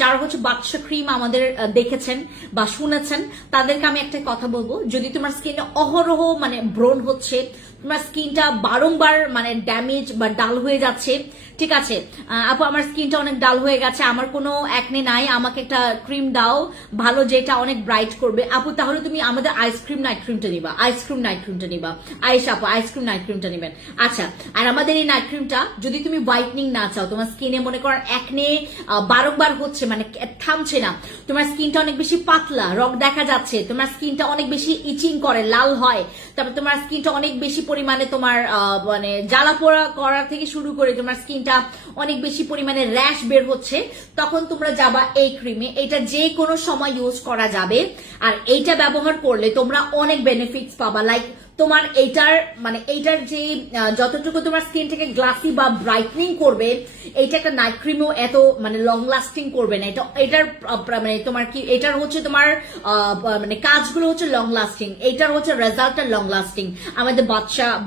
যারা হচ্ছে বাদশা ক্রিম আমাদের দেখেছেন বা শুনেছেন, তাদেরকে আমি একটা কথা বলবো, যদি তোমার স্কিনে অহরহ মানে ব্রণ হচ্ছে, তোমার স্কিনটা বারংবার মানে ড্যামেজ বা ডাল হয়ে যাচ্ছে, ঠিক আছে আপু আমার স্কিনটা অনেক ডাল হয়ে গেছে, আমার কোনো অ্যাকনে নাই, আমাকে একটা ক্রিম দাও ভালো যেটা অনেক ব্রাইট করবে। আপু তাহলে তুমি আমাদের আইসক্রিম নাইট ক্রিমটা নিবা, আয়েশা আপু আইসক্রিম নাইট ক্রিমটা নিবেন। আচ্ছা আর আমাদের এই নাইট ক্রিমটা যদি তুমি হোয়াইটনিং না চাও, তোমার স্কিনে মনে করেন অ্যাকনে বারংবার হচ্ছে মানে থামছে না, তোমার স্কিনটা অনেক বেশি পাতলা, রগ দেখা যাচ্ছে, তোমার স্কিনটা অনেক বেশি ইচিং করে, লাল হয়, তারপর তোমার স্কিনটা অনেক বেশি পরিমাণে তোমার মানে জ্বালা পোড়া করার থেকে শুরু করে তোমার স্কিনটা অনেক বেশি পরিমাণে র্যাশ বের হচ্ছে, তখন তোমরা যাবা এই ক্রিমে। এটা যে কোনো সময় ইউজ করা যাবে, আর এইটা ব্যবহার করলে তোমরা অনেক বেনিফিটস পাবা। লাইক তোমার এইটার যে যতটুকু তোমার স্কিনটাকে গ্লাসি বা ব্রাইটনিং করবে, এইটা একটা নাইট ক্রিমও এত মানে লং লাস্টিং করবে না। এটার মানে তোমার কি এটার হচ্ছে তোমার মানে কাজগুলো হচ্ছে লং লাস্টিং, এইটার হচ্ছে রেজাল্টটা লং লাস্টিং। আমাদের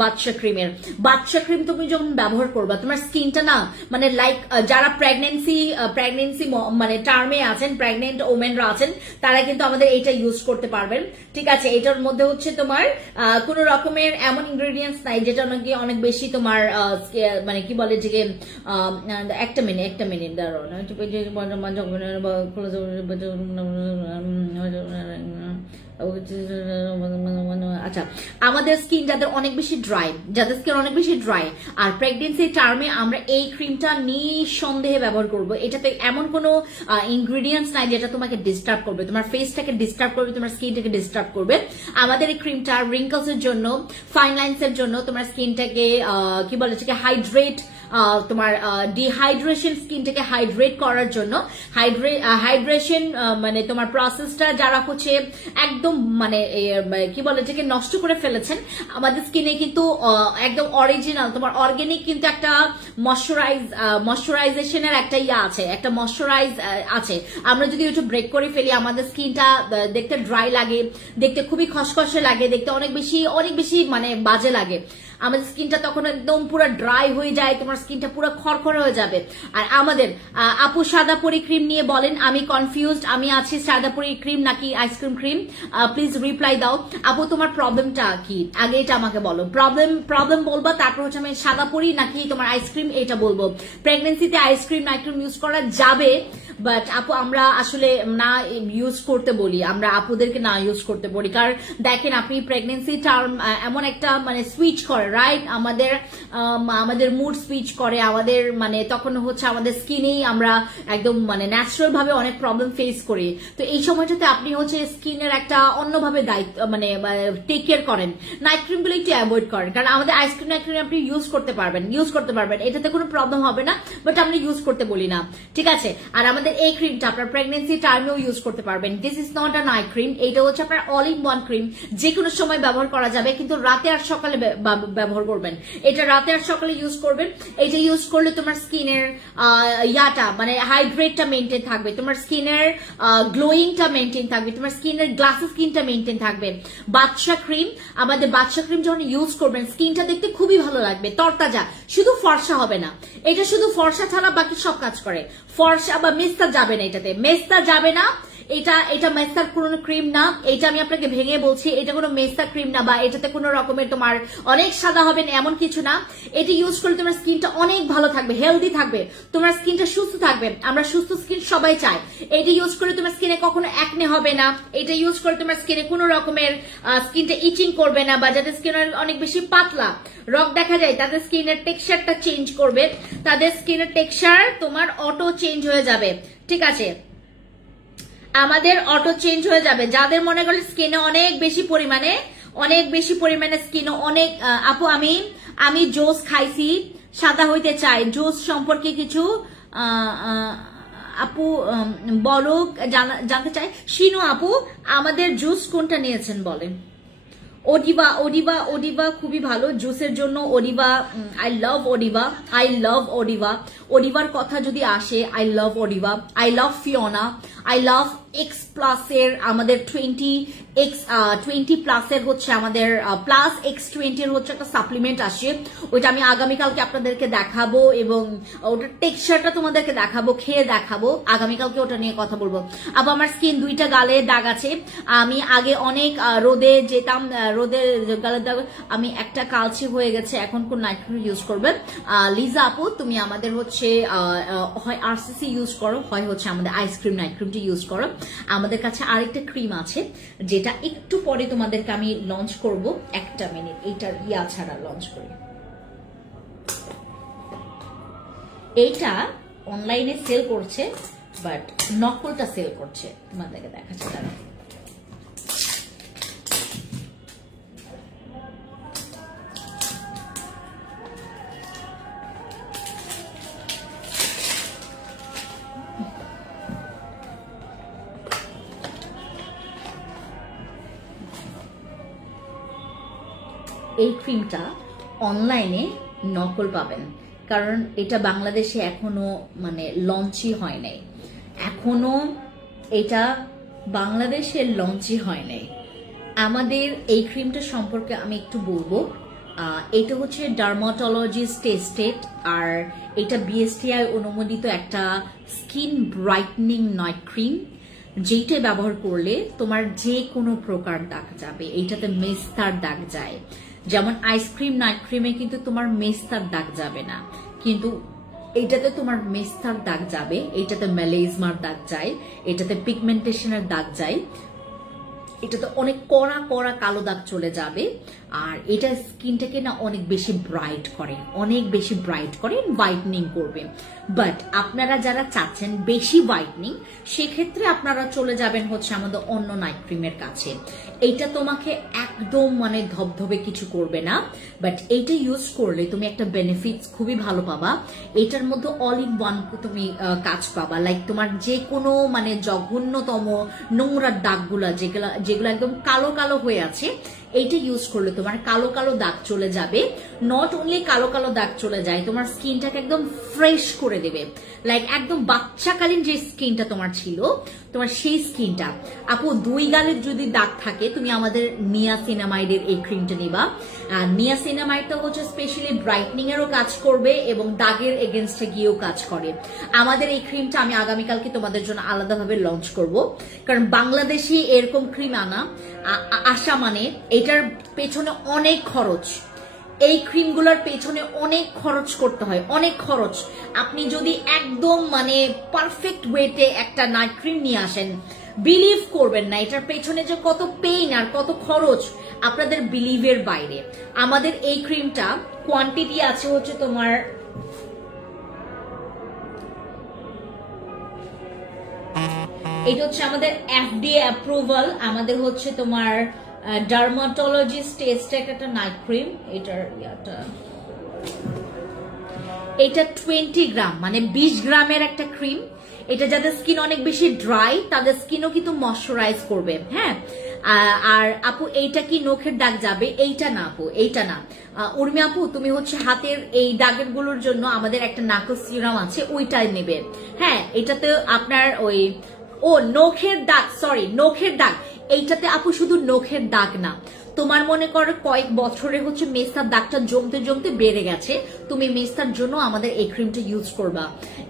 বাচ্চা ক্রিম তুমি যখন ব্যবহার করবা তোমার স্কিনটা না মানে লাইক যারা প্রেগনেন্সি মানে টার্মে আছেন, প্রেগনেন্ট ওমেনরা আছেন, তারা কিন্তু আমাদের এইটা ইউজ করতে পারবেন। ঠিক আছে, এটার মধ্যে হচ্ছে তোমার কোন রকমের এমন ইনগ্রেডিয়েন্টস নাই যেটা নাকি অনেক বেশি তোমার মানে কি বলে যে একটা মিনিট দাঁড়াও না, আচ্ছা আমাদের স্কিন যাদের অনেক বেশি ড্রাই, আর প্রেগনেন্সি টার্মে আমরা এই ক্রিমটা নিঃসন্দেহে ব্যবহার করব। এটাতে এমন কোনো ইনগ্রেডিয়েন্টস নাই যেটা তোমাকে ডিস্টার্ব করবে, তোমার ফেসটাকে ডিস্টার্ব করবে, তোমার স্কিনটাকে ডিস্টার্ব করবে। আমাদের এই ক্রিমটা রিঙ্কলস এর জন্য, ফাইন লাইন্স এর জন্য, তোমার স্কিনটাকে কি বলে হাইড্রেট, তোমার ডিহাইড্রেশন, স্কিনটাকে হাইড্রেট করার জন্য হাইড্রেশন মানে তোমার প্রসেসটা যারা হচ্ছে একদম মানে কি বলে যে নষ্ট করে ফেলেছেন, আমাদের স্কিনে কিন্তু একদম অরিজিনাল তোমার অর্গানিক কিন্তু একটা ময়শ্চারাইজেশনের একটা আছে, একটা ময়শ্চারাইজ আছে। আমরা যদি একটু ব্রেক করে ফেলি আমাদের স্কিনটা দেখতে ড্রাই লাগে, দেখতে খুবই খসখসে লাগে, দেখতে অনেক বেশি মানে বাজে লাগে। আমাদের স্কিনটা তখন একদম পুরো ড্রাই হয়ে যায়, তোমার স্কিনটা পুরো খরখরে হয়ে যাবে। আর আমাদের আপু সাদাপরি ক্রিম নিয়ে বলেন, আমি কনফিউজড, আমি আছি সাদাপরি ক্রিম নাকি আইসক্রিম ক্রিম, প্লিজ রিপ্লাই দাও। আপু তোমার প্রবলেমটা কি আগে এটা আমাকে বলো, প্রবলেম বলবা, তারপর হচ্ছে আমি সাদাপরি নাকি তোমার আইসক্রিম এটা বলবো। প্রেগনেন্সিতে আইসক্রিম নাইক্রিম ইউজ করা যাবে, বাট আপু আমরা আসলে না ইউজ করতে বলি, আমরা আপুদেরকে না ইউজ করতে বলি। কারণ দেখেন আপনি প্রেগনেন্সি টার্ম এমন একটা মানে সুইচ করে, রাইট, আমাদের মুড সুইচ করে, আমাদের মানে তখন হচ্ছে আমাদের স্কিনেই আমরা একদম মানে ন্যাচারাল ভাবে অনেক প্রবলেম ফেস করি। তো এই সময়টাতে আপনি হচ্ছে স্কিনের একটা অন্যভাবে দায়িত্ব মানে টেক কেয়ার করেন, নাইট ক্রিম গুলো একটু অ্যাভয়েড করেন। কারণ আমাদের আইসক্রিম নাইট ক্রিম আপনি ইউজ করতে পারবেন, এটাতে কোনো প্রবলেম হবে না, বাট আমরা ইউজ করতে বলি না। ঠিক আছে, আর আমাদের এই ক্রিমটা আপনার প্রেগনেন্সি টাইমেও ইউজ করতে পারবেন। This is not a night cream, এটা হচ্ছে আপনার অল ইন ওয়ান ক্রিম, যে কোনো সময় ব্যবহার করা যাবে, কিন্তু রাতে আর সকালে ব্যবহার করবেন। এটা রাতে আর সকালে ইউজ করবেন। এটা ইউজ করলে তোমার স্কিনের ইয়াটা মানে হাইড্রেটটা মেনটেন থাকবে, তোমার স্কিনের গ্লোয়িংটা মেনটেন থাকবে, তোমার স্কিনের গ্লাসি স্কিনটা মেনটেন থাকবে। বাচ্চা ক্রিম, আমাদের বাচ্চা ক্রিম যখন ইউজ করবেন স্কিনটা দেখতে খুবই ভালো লাগবে, তরতাজা, শুধু ফর্সা হবে না। এটা শুধু ফর্সা ছাড়া বাকি সব কাজ করে। ফর্সা বা মেস্তা যাবে না, এটাতে মেস্তা যাবে না, এটা মেস্তার কোনো ক্রিম না, এটা আমি আপনাকে ভেঙে বলছি, এটা কোনো মেস্তা ক্রিম না, বা এটাতে কোনো রকমের তোমার অনেক সাদা হবে না এমন কিছু না। এটা ইউজ করলে তোমার স্কিনটা অনেক ভালো থাকবে, হেলদি থাকবে, তোমার স্কিনটা সুস্থ থাকবে, আমরা সুস্থ স্কিন সবাই চাই। এটা ইউজ করলে তোমার স্কিনে কখনো একনে হবে না, এটা ইউজ করলে তোমার স্কিনে কোনো রকমের স্কিনটা ইচিং করবে না, বা যাদের স্কিন অনেক বেশি পাতলা রক দেখা যায় তাদের স্কিনের টেক্সচারটা চেঞ্জ করবে, তাদের স্কিনের টেক্সচার তোমার অটো চেঞ্জ হয়ে যাবে। ঠিক আছে, আমাদের অটো চেঞ্জ হয়ে যাবে। যাদের মনে করেন স্কিনে অনেক বেশি পরিমাণে স্কিনে অনেক, আপু আমি জুস খাইছি, সাদা হইতে চাই, জুস সম্পর্কে কিছু আপু বলো, জানতে চাই। শিনু আপু আমাদের জুস কোনটা নিয়েছেন বলেন। ওডিবা খুবই ভালো জুসের জন্য। ওডিবা, আই লাভ ওডিবার কথা যদি আসে, I love Odiba, I love Fiona, I love X প্লাসের আমাদের 20 প্লাসের হচ্ছে আমাদের প্লাস X20 এর হচ্ছে একটা সাপ্লিমেন্ট আসে, ওইটা আমি আগামীকালকে আপনাদেরকে দেখাবো এবং ওটার টেক্সচারটা তোমাদেরকে দেখাবো, খেয়ে দেখাবো, আগামীকালকে ওটা নিয়ে কথা বলবো। আবার আমার স্কিন 2টা গালে দাগ আছে, আমি আগে অনেক রোদে যেতাম, রোদে গালের দাগ, আমি একটা কালচে হয়ে গেছে, এখন কোন নাইট ক্রিম ইউজ করবেন? লিজা আপু তুমি আমাদের হচ্ছে হয় আরসিসি ইউজ করো, হয় হচ্ছে আমাদের আইসক্রিম নাইট ক্রিমটি ইউজ করো। আমাদের কাছে আরেকটা ক্রিম আছে যেটা একটু পরে তোমাদেরকে আমি লঞ্চ করব, একটা মিনিট এইটার ছাড়া লঞ্চ করি। এইটা অনলাইনে সেল করছে, বাট নকলটা সেল করছে, তোমাদেরকে দেখাচ্ছে তারা। এই ক্রিমটা অনলাইনে নকল পাবেন, কারণ এটা বাংলাদেশে এখনো মানে লঞ্চই হয় নাই, এখনো এটা বাংলাদেশে লঞ্চই হয় নাই। আমাদের এই ক্রিমটা সম্পর্কে আমি একটু বলবো। এটা হচ্ছে ডার্মাটোলজিস্ট টেস্টেড, আর এটা বিএসটিআই অনুমোদিত একটা স্কিন ব্রাইটনিং নাইট ক্রিম, যেটা ব্যবহার করলে তোমার যে কোনো প্রকার দাগ যাবে। এইটাতে মেস্তার দাগ যায়, যেমন আইসক্রিম নাইট ক্রিমে কিন্তু তোমার মেস্তার দাগ যাবে না, কিন্তু এইটাতে তোমার মেস্তার দাগ যাবে, এইটাতে ম্যালেজমার দাগ যায়, এটাতে পিগমেন্টেশনের দাগ যায়, এটাতে অনেক কড়া কড়া কালো দাগ চলে যাবে। আর এটা স্কিনটাকে না অনেক বেশি ব্রাইট করে, অনেক বেশি ব্রাইট করে, হোয়াইটনিং করবে। বাট আপনারা যারা চাচ্ছেন বেশি হোয়াইটনিং, সেক্ষেত্রে আপনারা চলে যাবেন হচ্ছে আমাদের অন্য নাইট ক্রিমের কাছে। এইটা তোমাকে একদম মানে ধবধবে কিছু করবে না, বাট এইটা ইউজ করলে তুমি একটা বেনিফিটস খুবই ভালো পাবা। এটার মধ্যে অল ইন ওয়ান তুমি কাজ পাবা, লাইক তোমার যে কোনো মানে জঘন্যতম নোংরা দাগগুলা যেগুলো একদম কালো কালো হয়ে আছে, এইটা ইউজ করলে তোমার কালো কালো দাগ চলে যাবে। নট অনলি কালো কালো দাগ চলে যায়, তোমার স্কিনটাকে একদম ফ্রেশ করে দেবে, লাইক একদম বাচ্চাকালীন যে স্কিনটা তোমার ছিল, তোমার সেই স্কিনটা। আপু 2 গালের যদি দাগ থাকে, তুমি আমাদের নিয়াসিনামাইডের এই ক্রিমটা নিবা। আর নিয়াসিনামাইডটা হচ্ছে স্পেশালি ব্রাইটনিং এরও কাজ করবে এবং দাগের এগেনস্টে গিয়েও কাজ করে। আমাদের এই ক্রিমটা আমি আগামীকালকে তোমাদের জন্য আলাদাভাবে লঞ্চ করব, কারণ বাংলাদেশি এরকম ক্রিম আসা মানে এটার পেছনে অনেক খরচ, এই ক্রিমগুলোর পেছনে অনেক খরচ করতে হয়, অনেক খরচ। আপনি যদি একদম মানে পারফেক্ট ওয়েতে একটা নাইট ক্রিম নিয়ে আসেন, বিলিভ করবেন না এটার পেছনে যে কত পেইন আর কত খরচ, আপনাদের বিলিভের বাইরে। আমাদের এই ক্রিমটা কোয়ান্টিটি আছে হচ্ছে তোমার এটা হচ্ছে আমাদের এফডিএ অ্যাপ্রুভাল, আমাদের হচ্ছে তোমার ডার্মাটোলজিস্ট টেস্টেড একটা নাইট ক্রিম। এটা 20 গ্রাম মানে 20 গ্রামের একটা ক্রিম। এটা যাদের স্কিন অনেক বেশি ড্রাই, তাদের স্কিনও কিন্তু ময়শ্চারাইজ করবে। হ্যাঁ, আর আপু এইটা কি নখের দাগ যাবে? এইটা না আপু, এইটা না। উর্মি আপু তুমি হচ্ছে হাতের এই দাগের গুলোর জন্য আমাদের একটা নাকল সিরাম আছে, ওইটাই নেবে। হ্যাঁ, এটাতে আপনার ওই নখের দাগ, সরি নখের দাগ, এইটাতে আপু শুধু নখের দাগ না, তোমার মনে করো কয়েক বছরে হচ্ছে মেস্তার দাগটা জমতে জমতে বেড়ে গেছে, তুমি মেস্তার জন্য আমাদের এই ক্রিমটা ইউজ করবা।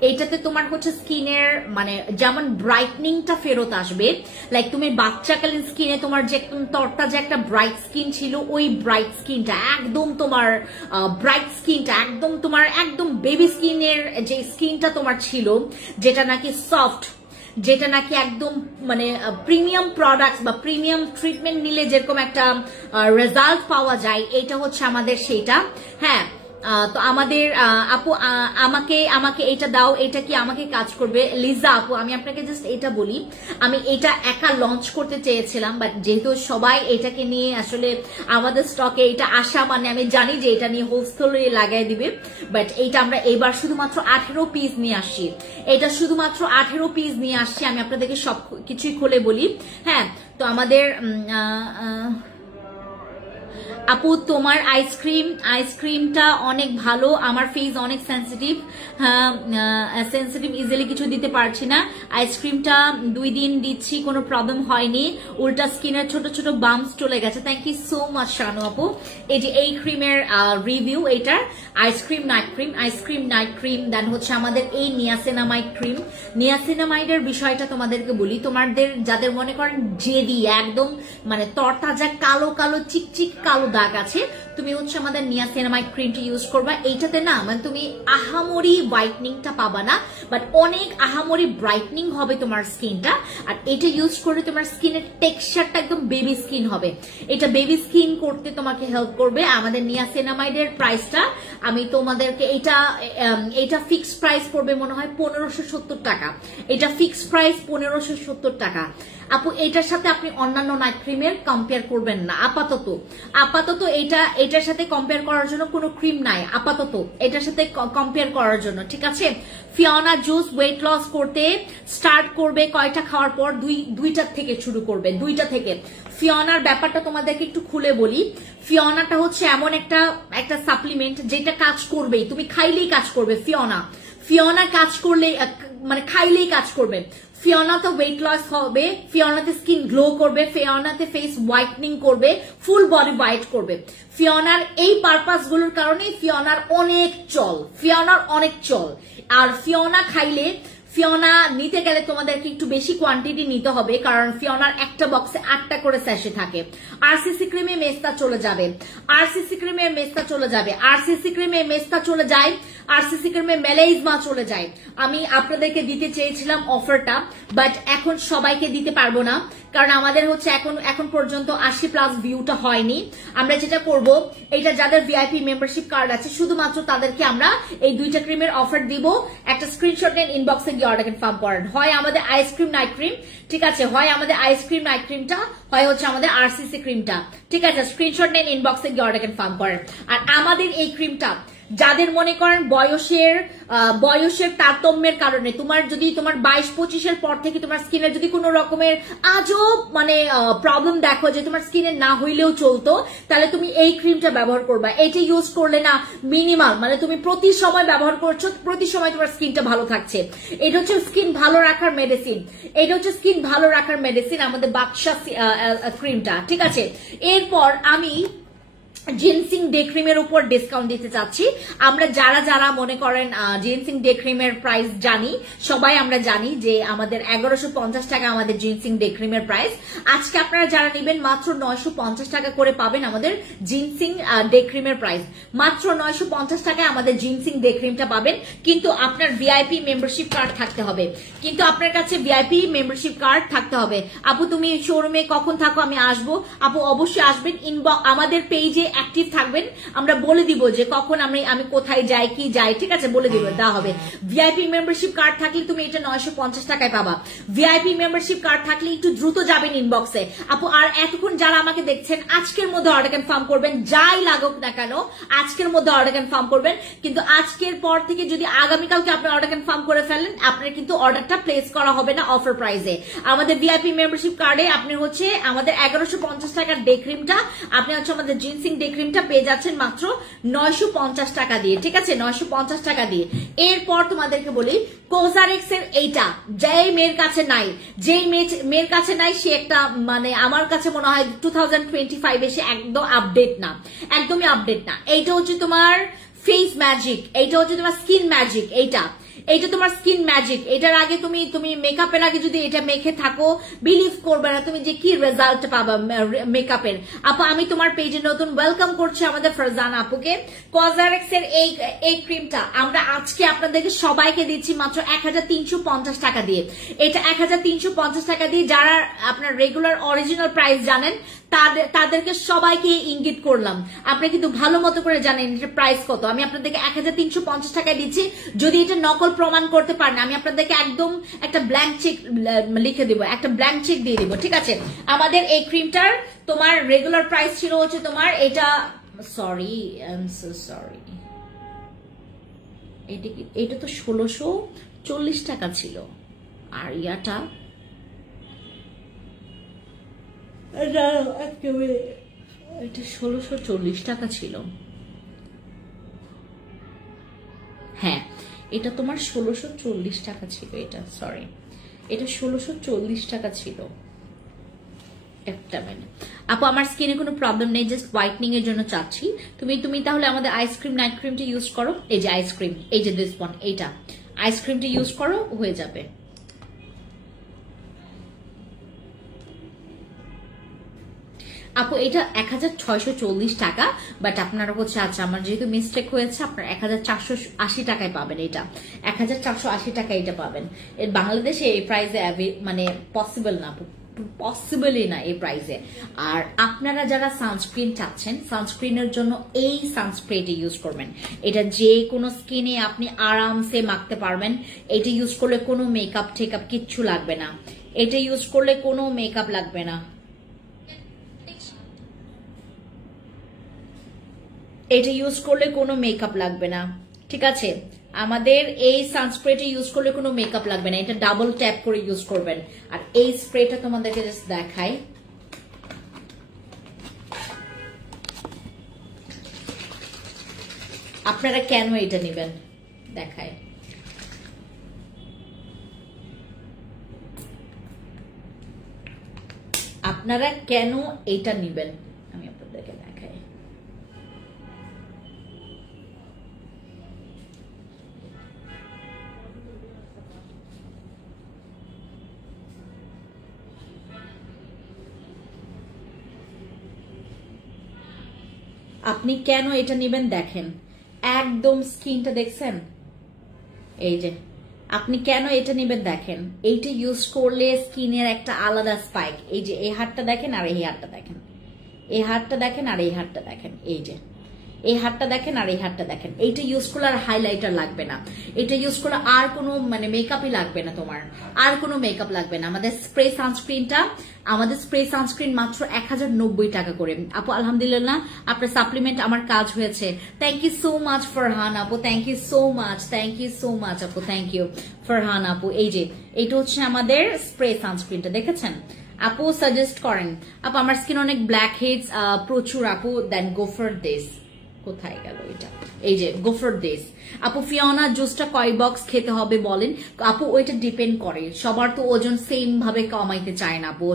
এইটাতে তোমার হচ্ছে স্কিনের মানে যেমন ব্রাইটনিংটা ফেরত আসবে, লাইক তুমি বাচ্চাকালীন স্কিনে তোমার যে একদম তরতাজা একটা ব্রাইট স্কিন ছিল, ওই ব্রাইট স্কিনটা একদম তোমার ব্রাইট স্কিনটা একদম তোমার একদম বেবি স্কিনের যে স্কিনটা তোমার ছিল, যেটা নাকি সফট, যেটা নাকি একদম মানে প্রিমিয়াম প্রোডাক্টস বা প্রিমিয়াম ট্রিটমেন্ট নিলে যেরকম একটা রেজাল্ট পাওয়া যায়, এটা হচ্ছে আমাদের সেটা। হ্যাঁ, তো আমাদের আপু আমাকে এটা দাও, এটা কি আমাকে কাজ করবে? লিজা আপু আমি আপনাকে জাস্ট এটা বলি, আমি এটা একা লঞ্চ করতে চেয়েছিলাম, বাট যেহেতু সবাই এটাকে নিয়ে আসলে আমাদের স্টকে এটা আসা মানে আমি জানি যে এটা নিয়ে হোলসেলে লাগাই দিবে, বাট এইটা আমরা এবার শুধুমাত্র 18 পিস নিয়ে আসছি, এটা শুধুমাত্র 18 পিস নিয়ে আসছি। আমি আপনাদেরকে সব কিছুই খুলে বলি। হ্যাঁ, তো আমাদের আপু তোমার আইসক্রিমটা অনেক ভালো, আমার ফেস অনেক সেন্সিটিভ, সেন্সিটিভ ইজিলি কিছু দিতে পারছি না। আইসক্রিমটা 2 দিন দিচ্ছি, কোনো প্রবলেম হয়নি, উল্টা স্কিনের ছোট ছোট বাম্পস চলে গেছে। Thank you so much Shanu আপু। এই যে এই ক্রিমের রিভিউ, এটার আইসক্রিম নাইট ক্রিম, দেন হচ্ছে আমাদের এই নিয়াসিনামাইড ক্রিম। নিয়াসিনামাইডের বিষয়টা তোমাদেরকে বলি, তোমাদের যাদের মনে করেন জেদি একদম মানে তরতাজা কালো কালো চিকচিক কালো দাগ আছে, তুমি হচ্ছে আমাদের নিয়াসিনামাইড ক্রিমটা ইউজ করবা। এইটাতে না মানে তুমি আহামরি হোয়াইটনিংটা পাবা না, বাট অনেক আহামরি ব্রাইটনিং হবে তোমার স্কিনটা। আর এটা ইউজ করে তোমার স্কিনের টেক্সচারটা একদম বেবি স্কিন হবে, এটা বেবি স্কিন করতে তোমাকে হেল্প করবে। আমাদের নিয়াসিনামাইডের প্রাইসটা আমি তোমাদেরকে এটা ফিক্সড প্রাইস পড়বে মনে হয় 1570 টাকা, এটা ফিক্সড প্রাইস 1570 টাকা। আপু এটার সাথে আপনি অন্যান্য নাইট ক্রিমের কম্পেয়ার করবেন না আপাতত এটার সাথে কম্পেয়ার করার জন্য কোনো ক্রিম নাই আপাতত এটার সাথে কম্পেয়ার করার জন্য, ঠিক আছে? ফিওনা জুস ওয়েট লস করতে স্টার্ট করবে কয়টা খাওয়ার পর? দুইটার থেকে শুরু করবে, 2টা থেকে। ফিওনার ব্যাপারটা তোমাদেরকে একটু খুলে বলি। ফিওনাটা হচ্ছে এমন একটা সাপ্লিমেন্ট যেটা কাজ করবেই, তুমি খাইলেই কাজ করবে। ফিওনা কাজ করলে মানে খাইলেই কাজ করবে। ফিওনাতে ওয়েট লস হবে, ফিওনাতে স্কিন গ্লো করবে, ফিওনাতে ফেস হোয়াইটনিং করবে, ফুল বডি হোয়াইট করবে। ফিওনার এই পারপাস গুলোর কারণে ফিওনার অনেক চল। আর ফিওনা খাইলে, ফিওনা নিতে গেলে তোমাদেরকে একটু বেশি কোয়ান্টিটি নিতে হবে, কারণ ফিওনার একটা বক্সে 8টা করে স্যাশে থাকে। আরসিসি ক্রিমে মেস্তা চলে যাবে, আরসিসি ক্রিমে মেস্তা চলে যাবে, আরসিসি ক্রিমে মেস্তা চলে যায়, আরসিসি ক্রিমে মেলাইজমা চলে যায়। আমি আপনাদেরকে দিতে চেয়েছিলাম অফারটা, বাট এখন সবাইকে দিতে পারবো না, কারণ আমাদের হচ্ছে এখন পর্যন্ত 80+ ভিউটা হয়নি। আমরা যেটা করব, এটা যাদের ভিআইপি মেম্বারশিপ কার্ড আছে শুধুমাত্র তাদেরকে আমরা এই 2টা ক্রিমের অফার দিব। একটা স্ক্রিনশট নেন, ইনবক্সে গিয়ে অর্ডার কনফার্ম করেন। হয় আমাদের আইসক্রিম নাইট ক্রিম, ঠিক আছে, হয় আমাদের আইসক্রিম নাইট ক্রিমটা, হয় হচ্ছে আমাদের আরসিসি ক্রিমটা, ঠিক আছে? স্ক্রিনশট নেন, ইনবক্সে গিয়ে অর্ডার কনফার্ম করেন। আর আমাদের এই ক্রিমটা যাদের মনে করেন বয়সের তারতম্যের কারণে তোমার 22-25-এর পর থেকে তোমার স্কিনের যদি কোনো রকমের আজব মানে প্রবলেম দেখো যে তোমার স্কিনে না হইলেও চলতো, তাহলে তুমি এই ক্রিমটা ব্যবহার করবা। এটা ইউজ করলে না মিনিমাল মানে তুমি প্রতি সময় ব্যবহার করছো, প্রতি সময় তোমার স্কিনটা ভালো থাকছে। এটা হচ্ছে স্কিন ভালো রাখার মেডিসিন, আমাদের বাদশা ক্রিমটা, ঠিক আছে? এরপর আমি জিনসিং ডে ক্রিমের উপর ডিসকাউন্ট দিতে চাচ্ছি। আমরা যারা মনে করেন জিনসিং ডে ক্রিমের প্রাইস জানি, সবাই আমরা জানি যে আমাদের 1150 টাকা আমাদের জিনসিং ডে ক্রিমের প্রাইস। আজকে আপনারা যারা নেবেন মাত্র 950 টাকা করে পাবেন আমাদের জিনসিং ডে ক্রিমের প্রাইস। মাত্র 950 টাকায় আমাদের জিনসিং ডে ক্রিমটা পাবেন, কিন্তু আপনার ভিআইপি মেম্বারশিপ কার্ড থাকতে হবে। কিন্তু আপনার কাছে ভিআইপি মেম্বারশিপ কার্ড থাকতে হবে। আপু তুমি শোরুমে কখন থাকো? আমি আসবো। আপু অবশ্যই আসবেন, আমাদের পেজে অ্যাক্টিভ থাকবেন, আমরা বলে দিব যে কখন আমি কোথায় যাই কি যাই, ঠিক আছে? বলে দিব, দেওয়া হবে। ভিআইপি মেম্বারশিপ কার্ড থাকলে তুমি এটা 950 টাকায় পাবা। ভিআইপি মেম্বারশিপ কার্ড থাকলে একটু দ্রুত যাবেন ইনবক্সে। আপু আর এতক্ষণ যারা আমাকে দেখছেন আজকের মধ্যে অর্ডার কনফার্ম করবেন, যাই লাগুক না কেন আজকের মধ্যে অর্ডার কনফার্ম করবেন। কিন্তু আজকের পর থেকে যদি আগামীকালকে আপনি অর্ডার কনফার্ম করে ফেলেন, আপনার কিন্তু অর্ডারটা প্লেস করা হবে না অফার প্রাইসে। আমাদের ভিআইপি মেম্বারশিপ কার্ডে আপনি হচ্ছে আমাদের 1150 টাকার ডে ক্রিমটা, আপনি হচ্ছে আমাদের জিনসিং ডে ক্রিমটা পেয়ে যাচ্ছেন মাত্র 950 টাকা দিয়ে, ঠিক আছে? 950 টাকা দিয়ে। এরপর তোমাদেরকে বলি কোজারেক্স এর এইটা যেই মেয়ের কাছে নাই, মেয়ের কাছে নাই সে একটা মানে আমার কাছে মনে হয় 2025 এসে একদমই আপডেট না। এইটা হচ্ছে তোমার ফেস ম্যাজিক, এইটা হচ্ছে তোমার স্কিন ম্যাজিক, এইটা তোমার স্কিন ম্যাজিক। এটার আগে তুমি মেকআপের আগে যদি এটা মেখে থাকো, বিলিভ করবে না তুমি যে কি রেজাল্ট পাবা মেকআপের। আপু আমি তোমার পেজে নতুন, ওয়েলকাম করছি আমাদের ফারজানা আপুকে। কজারেক্স এর এই ক্রিমটা আমরা আজকে আপনাদেরকে সবাইকে দিচ্ছি মাত্র 1350 টাকা দিয়ে। এটা 1350 টাকা দিয়ে। যারা আপনার রেগুলার অরিজিনাল প্রাইস জানেন তাদেরকে সবাইকে ইঙ্গিত করলাম, আপনি কিন্তু ভালো মতো করে জানেন এটা প্রাইস কত। আমি আপনাদেরকে 1350 টাকায় দিচ্ছি। যদি এটা নকল প্রমাণ করতে পারেন আমি আপনাদেরকে একদম একটা ব্ল্যাঙ্ক চেক লিখে দিব, একটা ব্ল্যাঙ্ক চেক দিয়ে দিব, ঠিক আছে? আমাদের এই ক্রিমটার তোমার রেগুলার প্রাইস ছিল হচ্ছে তোমার এটা, সরি এটা তো 1640 টাকা ছিল, আর ইয়াটা এটা 1640 টাকা ছিল। হ্যাঁ এটা তোমার 1640 টাকা ছিল, এটা 1640 টাকা ছিল। একটা মিনিট আপু, আমার স্কিনে কোনো প্রবলেম নেই, জাস্ট হোয়াইটনিং এর জন্য চাচ্ছি। তুমি তাহলে আমাদের আইসক্রিম নাইট ক্রিমটা ইউজ করো। এই যে আইসক্রিম, এই যে দিস ওয়ান, এইটা আইসক্রিমটা ইউজ করো, হয়ে যাবে। আপু এটা 1640 টাকা, বাট আপনারা হচ্ছে আচ্ছা আমার যেহেতু মিস্টেক হয়েছে, আপনার 1480 টাকায় পাবেন। এটা 1480 টাকা এটা পাবেন। এর বাংলাদেশে এই প্রাইসে মানে পসিবল না, পসিবলই না এই প্রাইসে। আর আপনারা যারা সানস্ক্রিন চাচ্ছেন, সানস্ক্রিনের জন্য এই সানস্প্রেটা ইউজ করবেন। এটা যে কোনো স্কিনে আপনি আরামসে মাখতে পারবেন। এটা ইউজ করলে কোনো মেকআপ টেকআপ কিচ্ছু লাগবে না, এটা ইউজ করলে কোনো মেকআপ লাগবে না। এটা ইউজ করলে কোনো মেকআপ লাগবে না, ঠিক আছে? আমাদের এই সানস্প্রেটা ইউজ করলে কোনো মেকআপ লাগবে না, এটা ডাবল ট্যাপ করে ইউজ করবেন। আর এই স্প্রেটা তোমাদেরকে জাস্ট দেখাই, আপনারা কেন এটা নেবেন দেখায়। আপনারা কেন এটা নেবেন আমি আপনাদেরকে দেখাই। আপনি কেন এটা নেবেন দেখেন, একদম স্কিনটা দেখছেন, এই যে আপনি কেন এটা নেবেন দেখেন, এইটা ইউজ করলে স্কিনের একটা আলাদা স্পাইক, এই যে এই হাতটা দেখেন আর এই হাতটা দেখেন, এই হাতটা দেখেন আর এই হাতটা দেখেন, এই যে এই হাতটা দেখেন আর এই হাতটা দেখেন। এইটা ইউজ করলে আর হাইলাইটার লাগবে না, এটা ইউজ করলে আর কোনো মানে মেকআপই লাগবে না, তোমার আর কোনো মেকআপ লাগবে না। আমাদের স্প্রে সানস্ক্রিন মাত্র 1090 টাকা করে। আপু আলহামদুলিল্লাহ আপনার সাপ্লিমেন্ট আমার কাজ হয়েছে, thank you so much Farhan আপু, thank you so much, thank you so much আপু, থ্যাংক ইউ ফারহান আপু। এই যে এটা হচ্ছে আমাদের স্প্রে সানস্ক্রিনটা, দেখেছেন আপু? সাজেস্ট করেন আপু, আমার স্কিন অনেক ব্ল্যাক হেডস প্রচুর আপু, দেন গো ফর দিস। কোথায় গেল এটা? এই যে গো ফর দিস আপু। ফিওনা জুসটা কয় বক্স খেতে হবে বলেন আপু? ওইটা ডিপেন্ড করে, সবার তো ওজন সেম ভাবে কমাইতে চায় না আপু,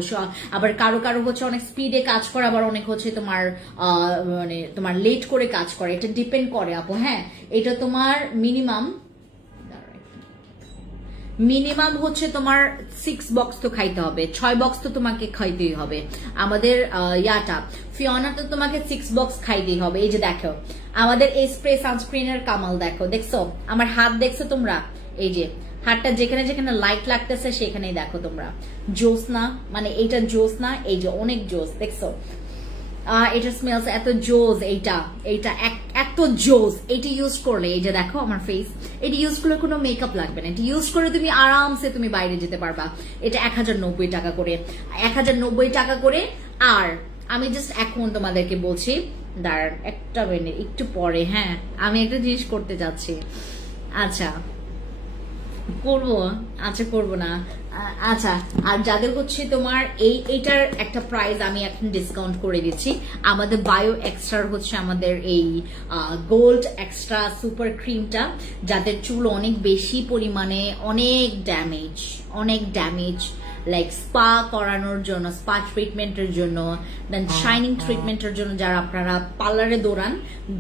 আবার কারো কারো হচ্ছে অনেক স্পিডে কাজ করে, আবার অনেক হচ্ছে তোমার মানে তোমার লেট করে কাজ করে, এটা ডিপেন্ড করে আপু। হ্যাঁ, এটা তোমার মিনিমাম হচ্ছে তোমার 6 বক্স তো খাইতে হবে, 6 বক্স তো তোমাকে খাইতেই হবে। আমাদের ইয়াটা ফিওনা তো তোমাকে 6 বক্স খাইতেই হবে। এই যে দেখো আমাদের এই স্প্রে সানস্ক্রিনের কামাল দেখো, দেখছো আমার হাত দেখছো তোমরা? এই যে হাতটা যেখানে যেখানে লাইট লাগতেছে সেখানেই দেখো তোমরা, জোস না? মানে এইটা জোস না? এই যে অনেক জোস, দেখছো? এটা স্মেলস এত জোস, এইটা এত জোস। এইটা ইউজ করলে এই যে দেখো আমার ফেস, এটা ইউজ করলে কোনো মেকআপ লাগবে না, এটা ইউজ করে তুমি আরামসে তুমি বাইরে যেতে পারবা। এটা 1090 টাকা করে, 1090 টাকা করে। আর আমি জাস্ট এখন তোমাদেরকে বলছি, দাঁড়ান একটা মিনিট, একটু পরে, হ্যাঁ আমি একটা জিনিস করতে যাচ্ছি। আচ্ছা করবো, আচ্ছা করবো না, আচ্ছা। আর যাদের হচ্ছে তোমার এইটার একটা প্রাইস আমি এখন ডিসকাউন্ট করে দিচ্ছি। আমাদের বায়ো এক্সট্রার হচ্ছে আমাদের এই গোল্ড এক্সট্রা সুপার ক্রিমটা, যাদের চুল অনেক বেশি পরিমাণে অনেক ড্যামেজ লাইক স্পা করানোর জন্য, স্পা ট্রিটমেন্টের জন্য, দেন শাইনিং ট্রিটমেন্টের জন্য যারা আপনারা পার্লারে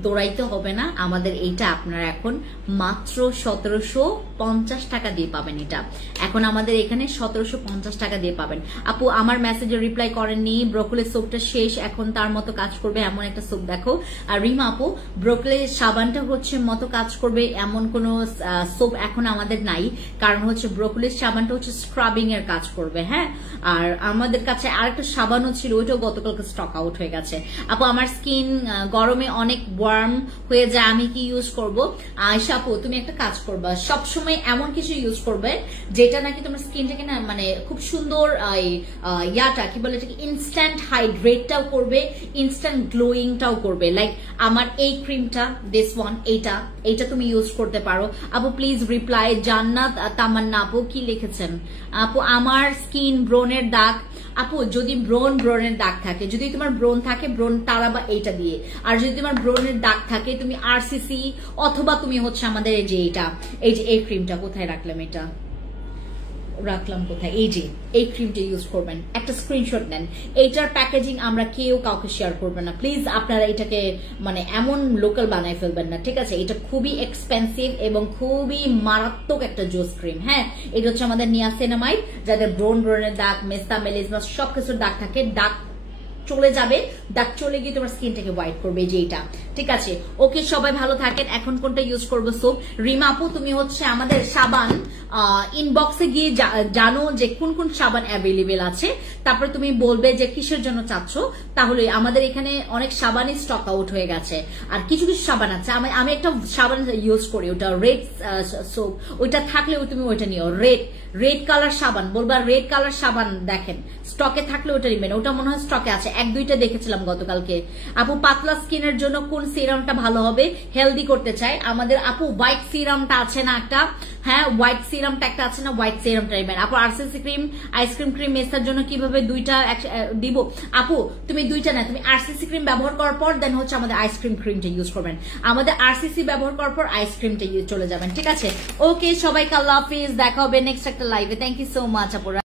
দৌড়াইতে হবে না, আমাদের এইটা আপনারা এখন মাত্র 1750 টাকা দিয়ে পাবেন। এটা এখন আমাদের এখানে 1750 টাকা দিয়ে পাবেন। আপু আমার মেসেজে রিপ্লাই করেননি, ব্রোকলি সোপটা শেষ, এখন তার মতো কাজ করবে এমন একটা সোপ দেখো। আর রিমা আপু ব্রোকলি সাবানটা হচ্ছে মতো কাজ করবে এমন কোন সোপ এখন আমাদের নাই, কারণ হচ্ছে ব্রোকলির সাবানটা হচ্ছে স্ক্রাবিং এর কাজ করবে। হ্যাঁ, আর আমাদের কাছে আরেকটা সাবানও ছিল, ওইটাও গতকালকে স্টক আউট হয়ে গেছে। আপু আমার স্কিন গরমে অনেক ওয়ার্ম হয়ে যায়, আমি কি ইউজ করব? আয়শা আপু তুমি একটা কাজ করবা, সবসময় এমন কিছু ইউজ করবে যেটা নাকি তোমার স্কিনটাকে না মানে খুব সুন্দর ইয়াটা কি বলে এটাকে ইনস্ট্যান্ট হাইড্রেটটাও করবে, ইনস্ট্যান্ট গ্লোয়িংটাও করবে। লাইক আমার এই ক্রিমটা, দিস ওয়ান, এইটা তুমি ইউজ করতে পারো। আপু প্লিজ রিপ্লাই। জান্নাত তামান্না আপু কি লিখেছেন? আপু আমার স্কিন ব্রনের দাগ। আপু যদি ব্রনের দাগ থাকে, যদি তোমার ব্রন থাকে ব্রন তারাবা এইটা দিয়ে, আর যদি তোমার ব্রনের দাগ থাকে তুমি আরসিসি অথবা তুমি হচ্ছে আমাদের এই যে এই ক্রিমটা কোথায় রাখলাম, এটা রাখলাম কোথায়, এই যে এই ক্রিমটা ইউজ করবেন, একটা স্ক্রিনশট নেন। এইটার প্যাকেজিং আমরা কেউ কাউকে শেয়ার করবেন না প্লিজ, আপনারা এটাকে মানে এমন লোকাল বানাই ফেলবেন না, ঠিক আছে? এটা খুবই এক্সপেন্সিভ এবং খুবই মারাত্মক একটা জোস ক্রিম। হ্যাঁ, এটা হচ্ছে আমাদের নিয়াসিনামাইড, যাদের ব্রনের দাগ, মেস্তা মেলিজমা সবকিছুর দাগ থাকে, দাগ চলে যাবে, দাগ চলে গিয়ে তোমার স্কিনটাকে হোয়াইট করবে, যে এটা, ঠিক আছে? ওকে সবাই ভালো থাকেন। এখন কোনটা ইউজ করবো সোপ? রিমা আপু তুমি হচ্ছে আমাদের সাবান ইনবক্সে গিয়ে জানো যে কোন কোন সাবান অ্যাভেলেবেল আছে, তারপরে তুমি বলবে যে কিসের জন্য চাচ্ছ, তাহলে আমাদের এখানে অনেক সাবানই স্টক আউট হয়ে গেছে। আর কিছু কিছু সাবান আছে, আমি একটা সাবান ইউজ করি, ওটা রেড সোপ, ওইটা থাকলে তুমি ওইটা নিও, রেড কালার সাবান, বলবা রেড কালার সাবান দেখেন স্টকে থাকলে ওটা নিবেন, ওটা মনে হয় স্টকে আছে, 1-2টা দেখেছিলাম গতকালকে। আপু পাতলা স্কিনের জন্য কোন সিরামটা ভালো হবে, হেলদি করতে চাই। আমাদের আপু হোয়াইট সিরামটা আছে না একটা, হ্যাঁ হোয়াইট সিরামটা একটা আছে না, হোয়াইট সিরামটা নেবেন আপু। আরসিসি ক্রিম, আইসক্রিম ক্রিম মেসার জন্য কিভাবে দুইটা দিব আপু? তুমি দুইটা না, তুমি আরসিসি ক্রিম ব্যবহার করার পর দেন হচ্ছে আমাদের আইসক্রিম ক্রিমটা ইউজ করবেন। আমাদের আরসিসি ব্যবহার করার পর আইসক্রিমটা চলে যাবেন, ঠিক আছে? ওকে সবাইকে আল্লাহ হাফিজ, দেখা হবে নেক্সট একটা লাইভে। থ্যাংক ইউ সো মাচ আপুরা।